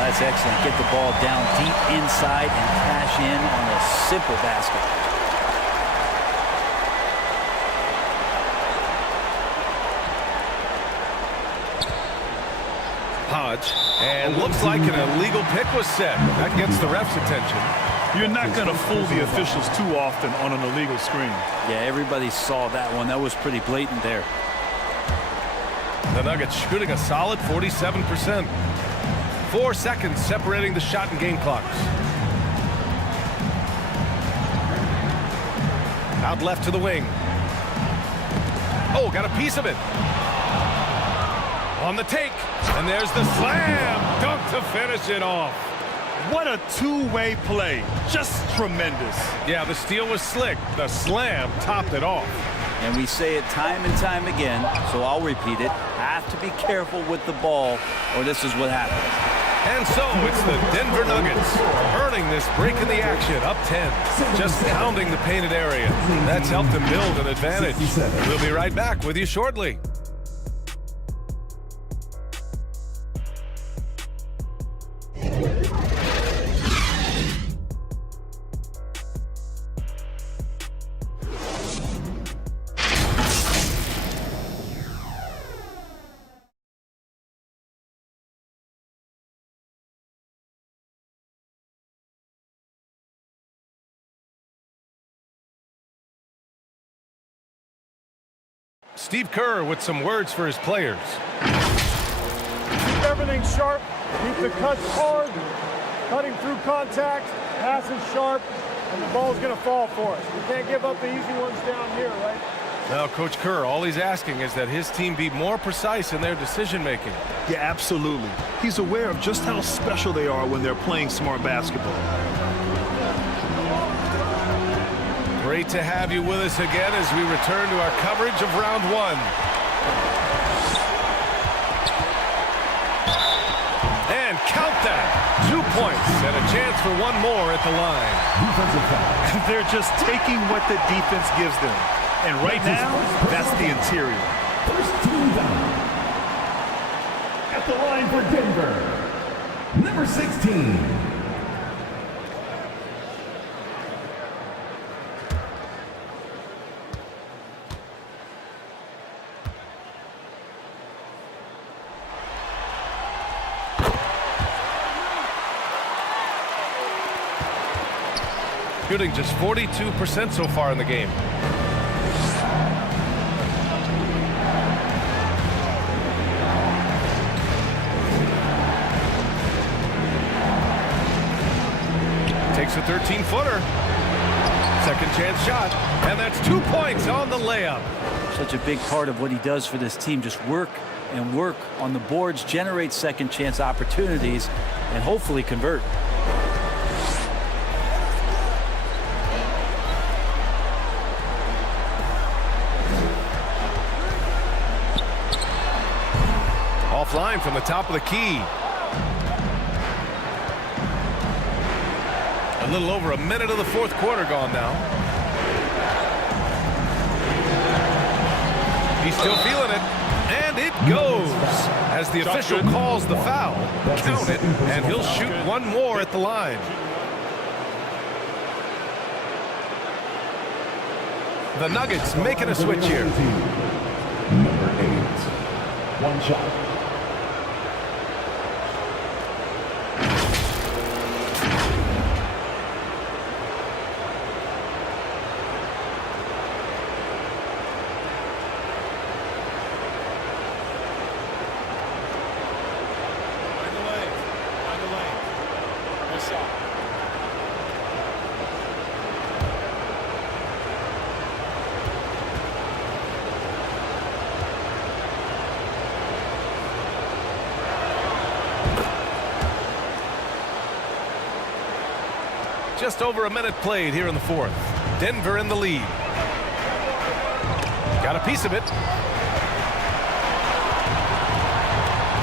That's excellent. Get the ball down deep inside and cash in on a simple basket. Hodge. And looks like an illegal pick was set. That gets the ref's attention. You're not going to fool the officials too often on an illegal screen. Yeah, everybody saw that one. That was pretty blatant there. The Nuggets shooting a solid 47%. 4 seconds separating the shot and game clocks. Out left to the wing. Oh, got a piece of it. On the take. And there's the slam. Dunk to finish it off. What a two-way play. Just tremendous. Yeah, the steal was slick. The slam topped it off. And we say it time and time again, so I'll repeat it. Have to be careful with the ball, or this is what happens. And so it's the Denver Nuggets earning this break in the action, up 10, just pounding the painted area. That's helped them build an advantage. We'll be right back with you shortly. Steve Kerr with some words for his players. Keep everything sharp, keep the cuts hard, cutting through contact, passes sharp, and the ball's going to fall for us. We can't give up the easy ones down here, right? Now, Coach Kerr, all he's asking is that his team be more precise in their decision-making. Yeah, absolutely. He's aware of just how special they are when they're playing smart basketball. Great to have you with us again as we return to our coverage of round one. And count that. 2 points and a chance for one more at the line. They're just taking what the defense gives them. And right now, that's the interior. First team down. At the line for Denver, number 16. Shooting just 42% so far in the game. Takes a 13-footer. Second chance shot. And that's 2 points on the layup. Such a big part of what he does for this team. Just work and work on the boards, generate second chance opportunities, and hopefully convert. Offline from the top of the key. A little over a minute of the fourth quarter gone now. He's still feeling it. And it goes. As the official calls the foul, count it, and he'll shoot one more at the line. The Nuggets making a switch here. Number 8. One shot. Just over a minute played here in the fourth. Denver in the lead. Got a piece of it.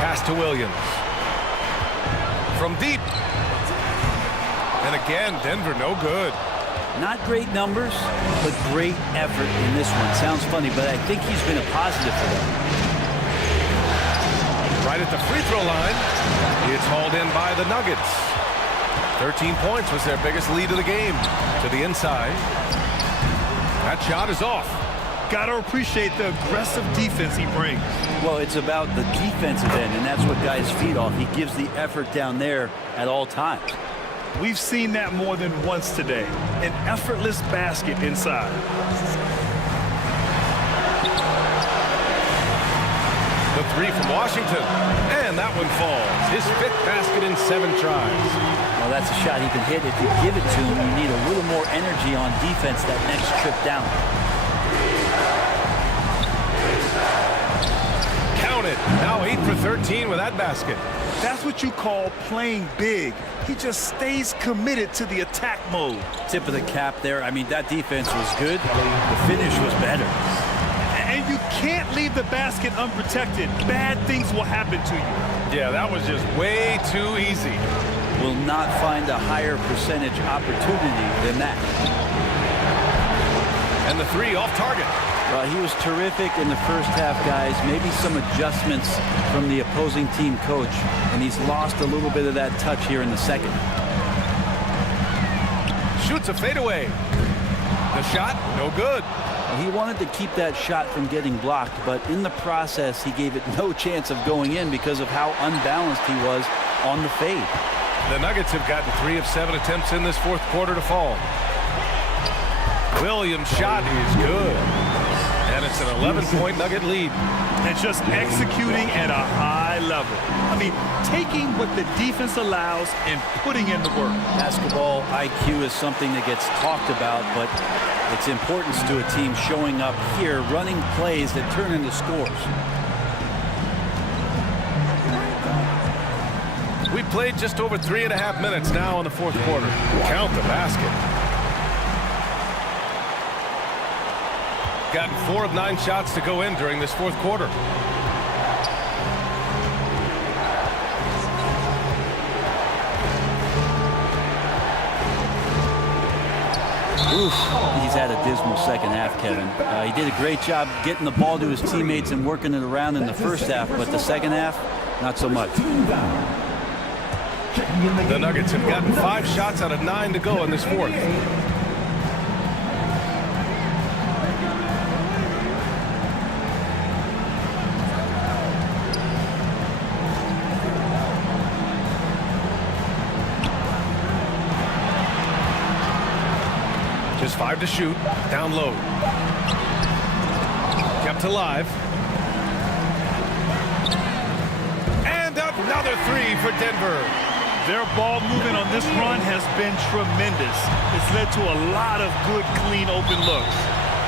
Pass to Williams. From deep. And again, Denver no good. Not great numbers, but great effort in this one. Sounds funny, but I think he's been a positive for them. Right at the free throw line. It's hauled in by the Nuggets. 13 points was their biggest lead of the game. To the inside. That shot is off. Gotta appreciate the aggressive defense he brings. Well, it's about the defensive end, and that's what guys feed off. He gives the effort down there at all times. We've seen that more than once today. An effortless basket inside. The three from Washington. And that one falls. His fifth basket in 7 tries. Well, that's a shot he can hit. If you give it to him, you need a little more energy on defense that next trip down. Count it. Now 8 for 13 with that basket. That's what you call playing big. He just stays committed to the attack mode. Tip of the cap there. I mean, that defense was good. The finish was better. can't leave the basket unprotected. Bad things will happen to you. Yeah, that was just way too easy. Will not find a higher percentage opportunity than that. And the three off target. Well, he was terrific in the first half, guys. Maybe some adjustments from the opposing team coach, and he's lost a little bit of that touch here in the second. Shoots a fadeaway. The shot, no good. He wanted to keep that shot from getting blocked, but in the process, he gave it no chance of going in because of how unbalanced he was on the fade. The Nuggets have gotten 3 of 7 attempts in this fourth quarter to fall. Williams' shot is good. And it's an 11-point Nugget lead. And just executing at a high level. I mean, taking what the defense allows and putting in the work. Basketball IQ is something that gets talked about, but its importance to a team showing up here, running plays that turn into scores. We played just over 3.5 minutes now in the fourth quarter. Count the basket. Gotten 4 of 9 shots to go in during this fourth quarter. Oof, he's had a dismal second half, Kevin. He did a great job getting the ball to his teammates and working it around in the first half, but the second half, not so much. The Nuggets have gotten 5 shots out of 9 to go in this fourth. Just 5 to shoot, down low. Kept alive. And another 3 for Denver. Their ball movement on this run has been tremendous. It's led to a lot of good, clean, open looks.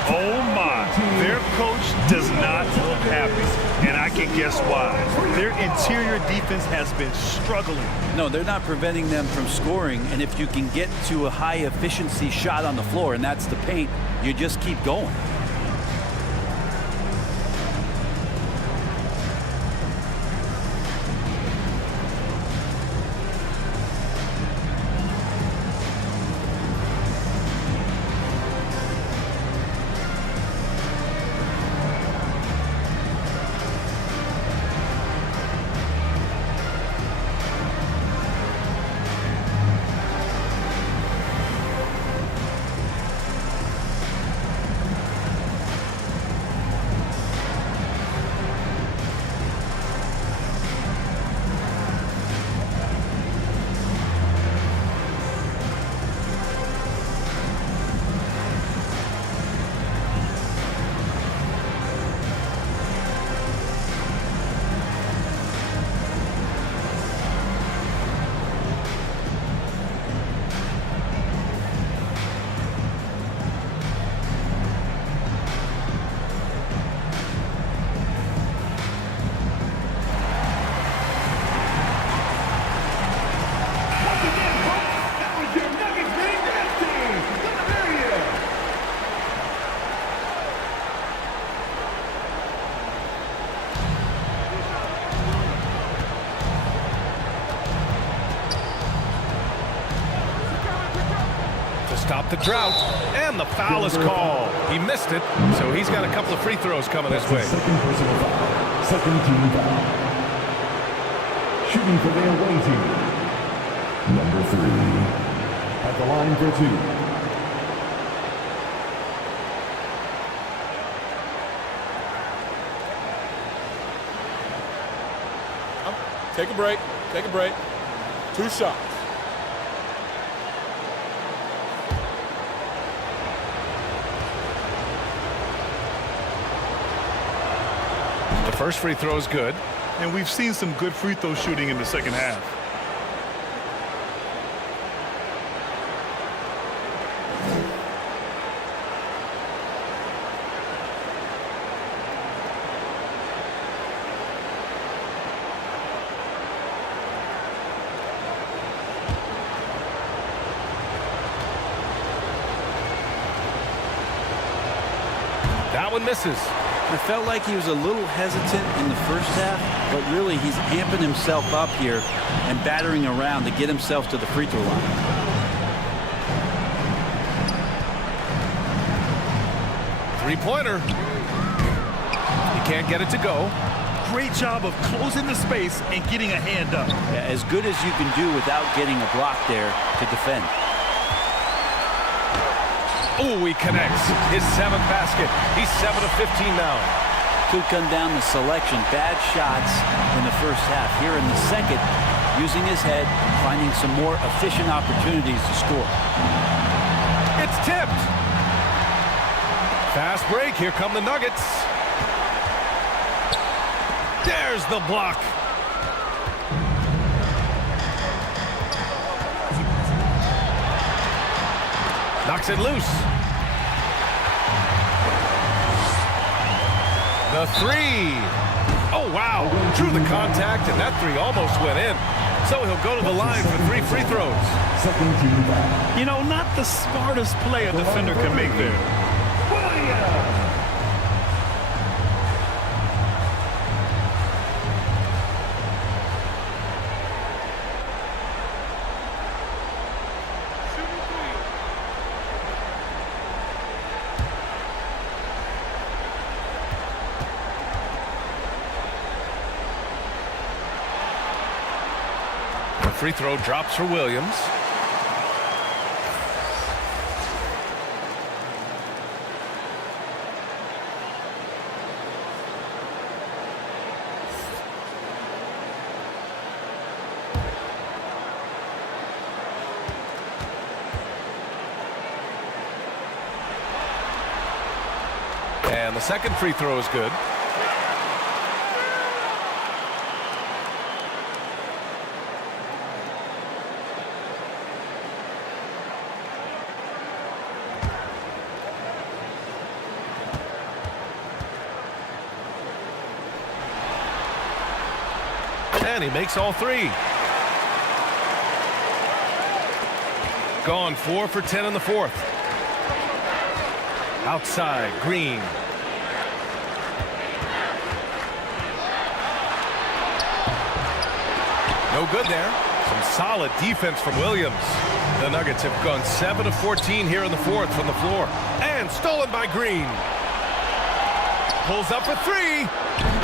Oh my, their coach does not look happy, and I can guess why. Their interior defense has been struggling. No, they're not preventing them from scoring, and if you can get to a high efficiency shot on the floor, and that's the paint, you just keep going. Stop the drought, and the foul is called. He missed it, so he's got a couple of free throws coming his way. Second personal foul. Second team foul. Shooting for the away team. Number 3. At the line for 2. Take a break. Take a break. 2 shots. The first free throw is good. And we've seen some good free throw shooting in the second half. That one misses. I felt like he was a little hesitant in the first half, but really he's amping himself up here and battering around to get himself to the free throw line. Three-pointer. He can't get it to go. Great job of closing the space and getting a hand up. Yeah, as good as you can do without getting a block there to defend. Oh, he connects. His 7th basket. He's 7 of 15 now. Could come down the selection. Bad shots in the first half. Here in the second, using his head, finding some more efficient opportunities to score. It's tipped. Fast break. Here come the Nuggets. There's the block. Knocks it loose. The three. Oh, wow. Drew the contact, and that three almost went in. So he'll go to the line for 3 free throws. You know, not the smartest play a defender can make there. Free throw drops for Williams. And the second free throw is good. And he makes all 3. Gone 4 for 10 in the 4th. Outside, Green. No good there. Some solid defense from Williams. The Nuggets have gone 7 of 14 here in the 4th from the floor. And stolen by Green. Pulls up for 3.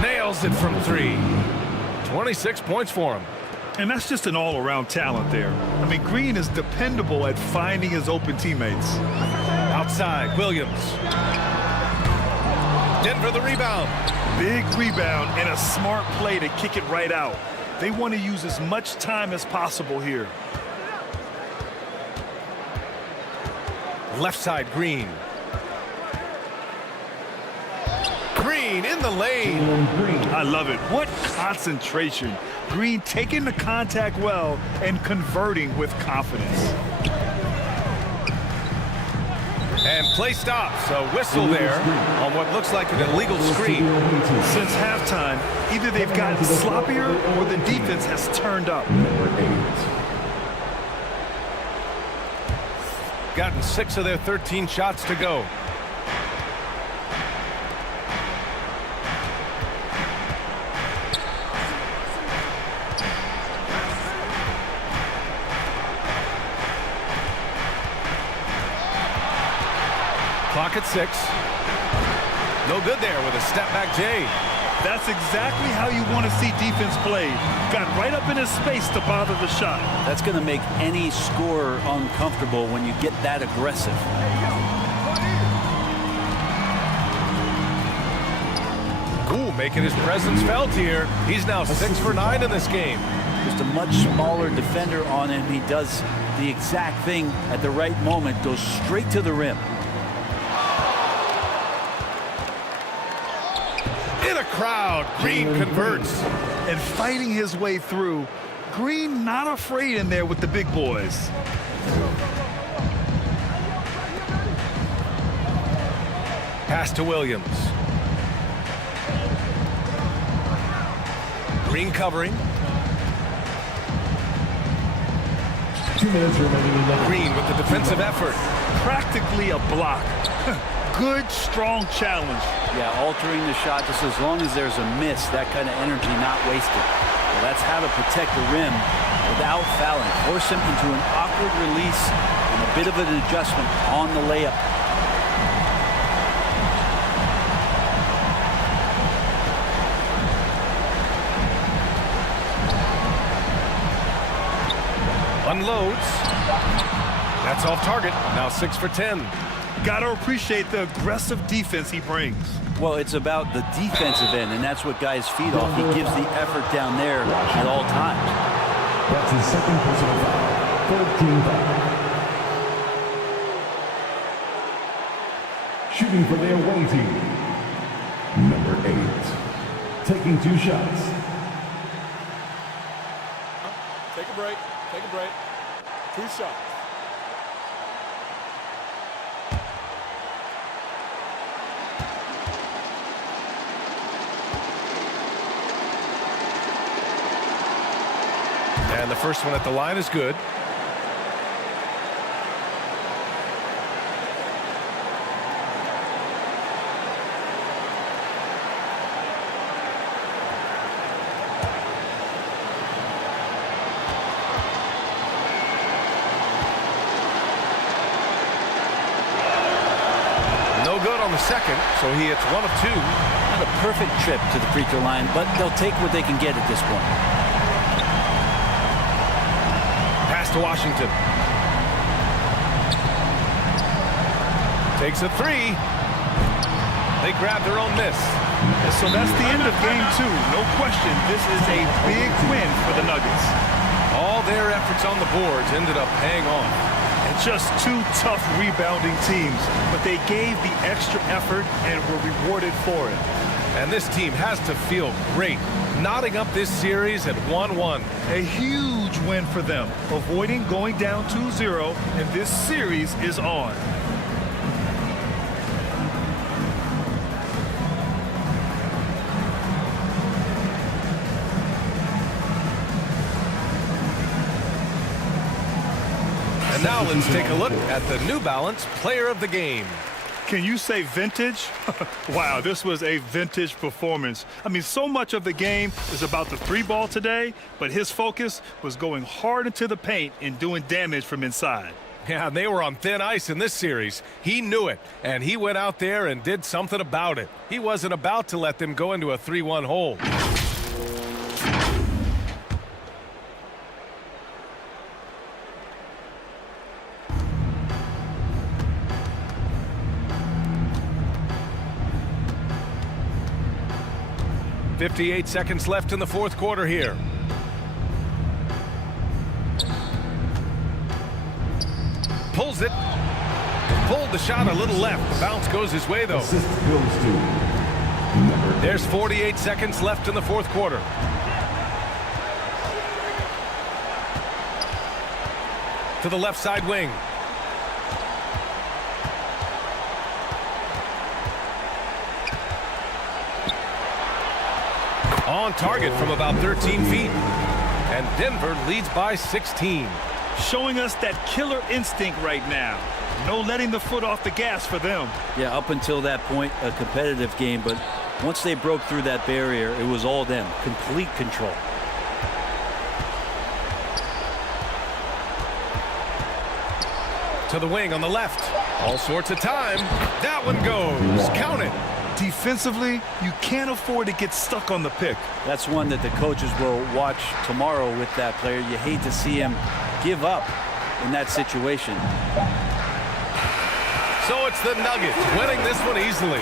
Nails it from 3. 26 points for him. And that's just an all-around talent there. I mean, Green is dependable at finding his open teammates. Outside, Williams. Denver the rebound. Big rebound and a smart play to kick it right out. They want to use as much time as possible here. Left side, Green. Green in the lane. I love it. What concentration. Green taking the contact well and converting with confidence. And play stops. A whistle there on what looks like an illegal screen. Since halftime, either they've gotten sloppier or the defense has turned up. Gotten 6 of their 13 shots to go. Clock at 6. No good there with a step back J. That's exactly how you want to see defense play. Got right up in his space to bother the shot. That's going to make any scorer uncomfortable when you get that aggressive. Ooh, making his presence felt here. He's now 6 for 9 in this game. Just a much smaller defender on him. He does the exact thing at the right moment, goes straight to the rim. In a crowd, Green converts. And fighting his way through. Green not afraid in there with the big boys. Pass to Williams. Green covering. 2 minutes remaining in the Green with the defensive effort. Practically a block. Good, strong challenge. Yeah, altering the shot just as long as there's a miss, that kind of energy not wasted. Well, that's how to protect the rim without fouling. Force him into an awkward release and a bit of an adjustment on the layup. Unloads. That's off target. Now 6 for 10. Gotta appreciate the aggressive defense he brings. Well, it's about the defensive end, and that's what guys feed off. He gives the effort down there at all times. That's his second personal foul. Third team foul. Shooting for the away team. Number 8. Taking 2 shots. Take a break. Take a break. 2 shots. And the first one at the line is good. No good on the second, so he hits 1 of 2. Not a perfect trip to the free throw line, but they'll take what they can get at this point. To Washington. Takes a 3. They grab their own miss. And so that's the end of game 2. No question, this is a big win for the Nuggets. All their efforts on the boards ended up paying off. And just 2 tough rebounding teams, but they gave the extra effort and were rewarded for it. And this team has to feel great, knotting up this series at 1-1. A huge win for them, avoiding going down 2-0, and this series is on. And now let's take a look at the New Balance Player of the Game. Can you say vintage? Wow, this was a vintage performance. I mean, so much of the game is about the 3-ball today, but his focus was going hard into the paint and doing damage from inside. Yeah, they were on thin ice in this series. He knew it, and he went out there and did something about it. He wasn't about to let them go into a 3-1 hole. .58 seconds left in the fourth quarter here. Pulls it. Pulled the shot a little left. The bounce goes his way, though. Assist goes to There's 48 seconds left in the fourth quarter. To the left side wing. On target from about 13 feet. And Denver leads by 16. Showing us that killer instinct right now. No letting the foot off the gas for them. Yeah, up until that point, a competitive game, but once they broke through that barrier, it was all them. Complete control. To the wing on the left. All sorts of time. That one goes. Count it. Defensively, you can't afford to get stuck on the pick. That's one that the coaches will watch tomorrow with that player. You hate to see him give up in that situation. So it's the Nuggets winning this one easily.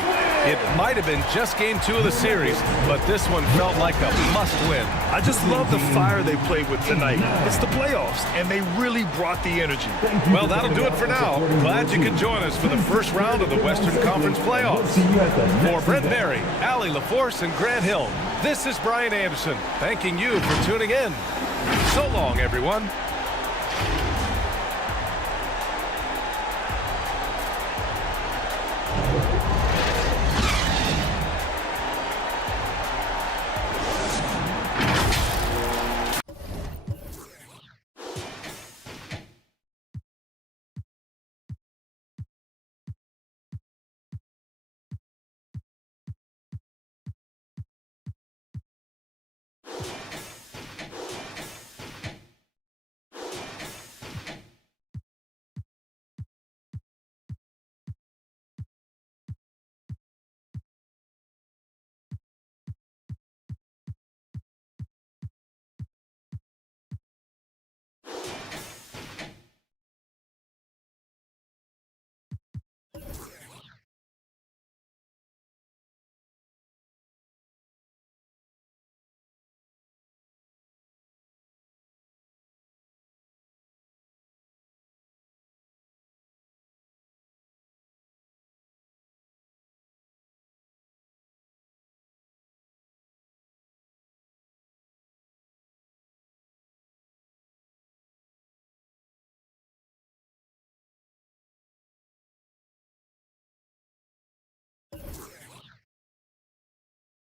It might have been just game 2 of the series, but this one felt like a must-win. I just love the fire they played with tonight. It's the playoffs, and they really brought the energy. Well, that'll do it for now. Glad you could join us for the first round of the Western Conference playoffs. For Brent Berry, Allie LaForce, and Grant Hill, this is Brian Anderson, thanking you for tuning in. So long, everyone.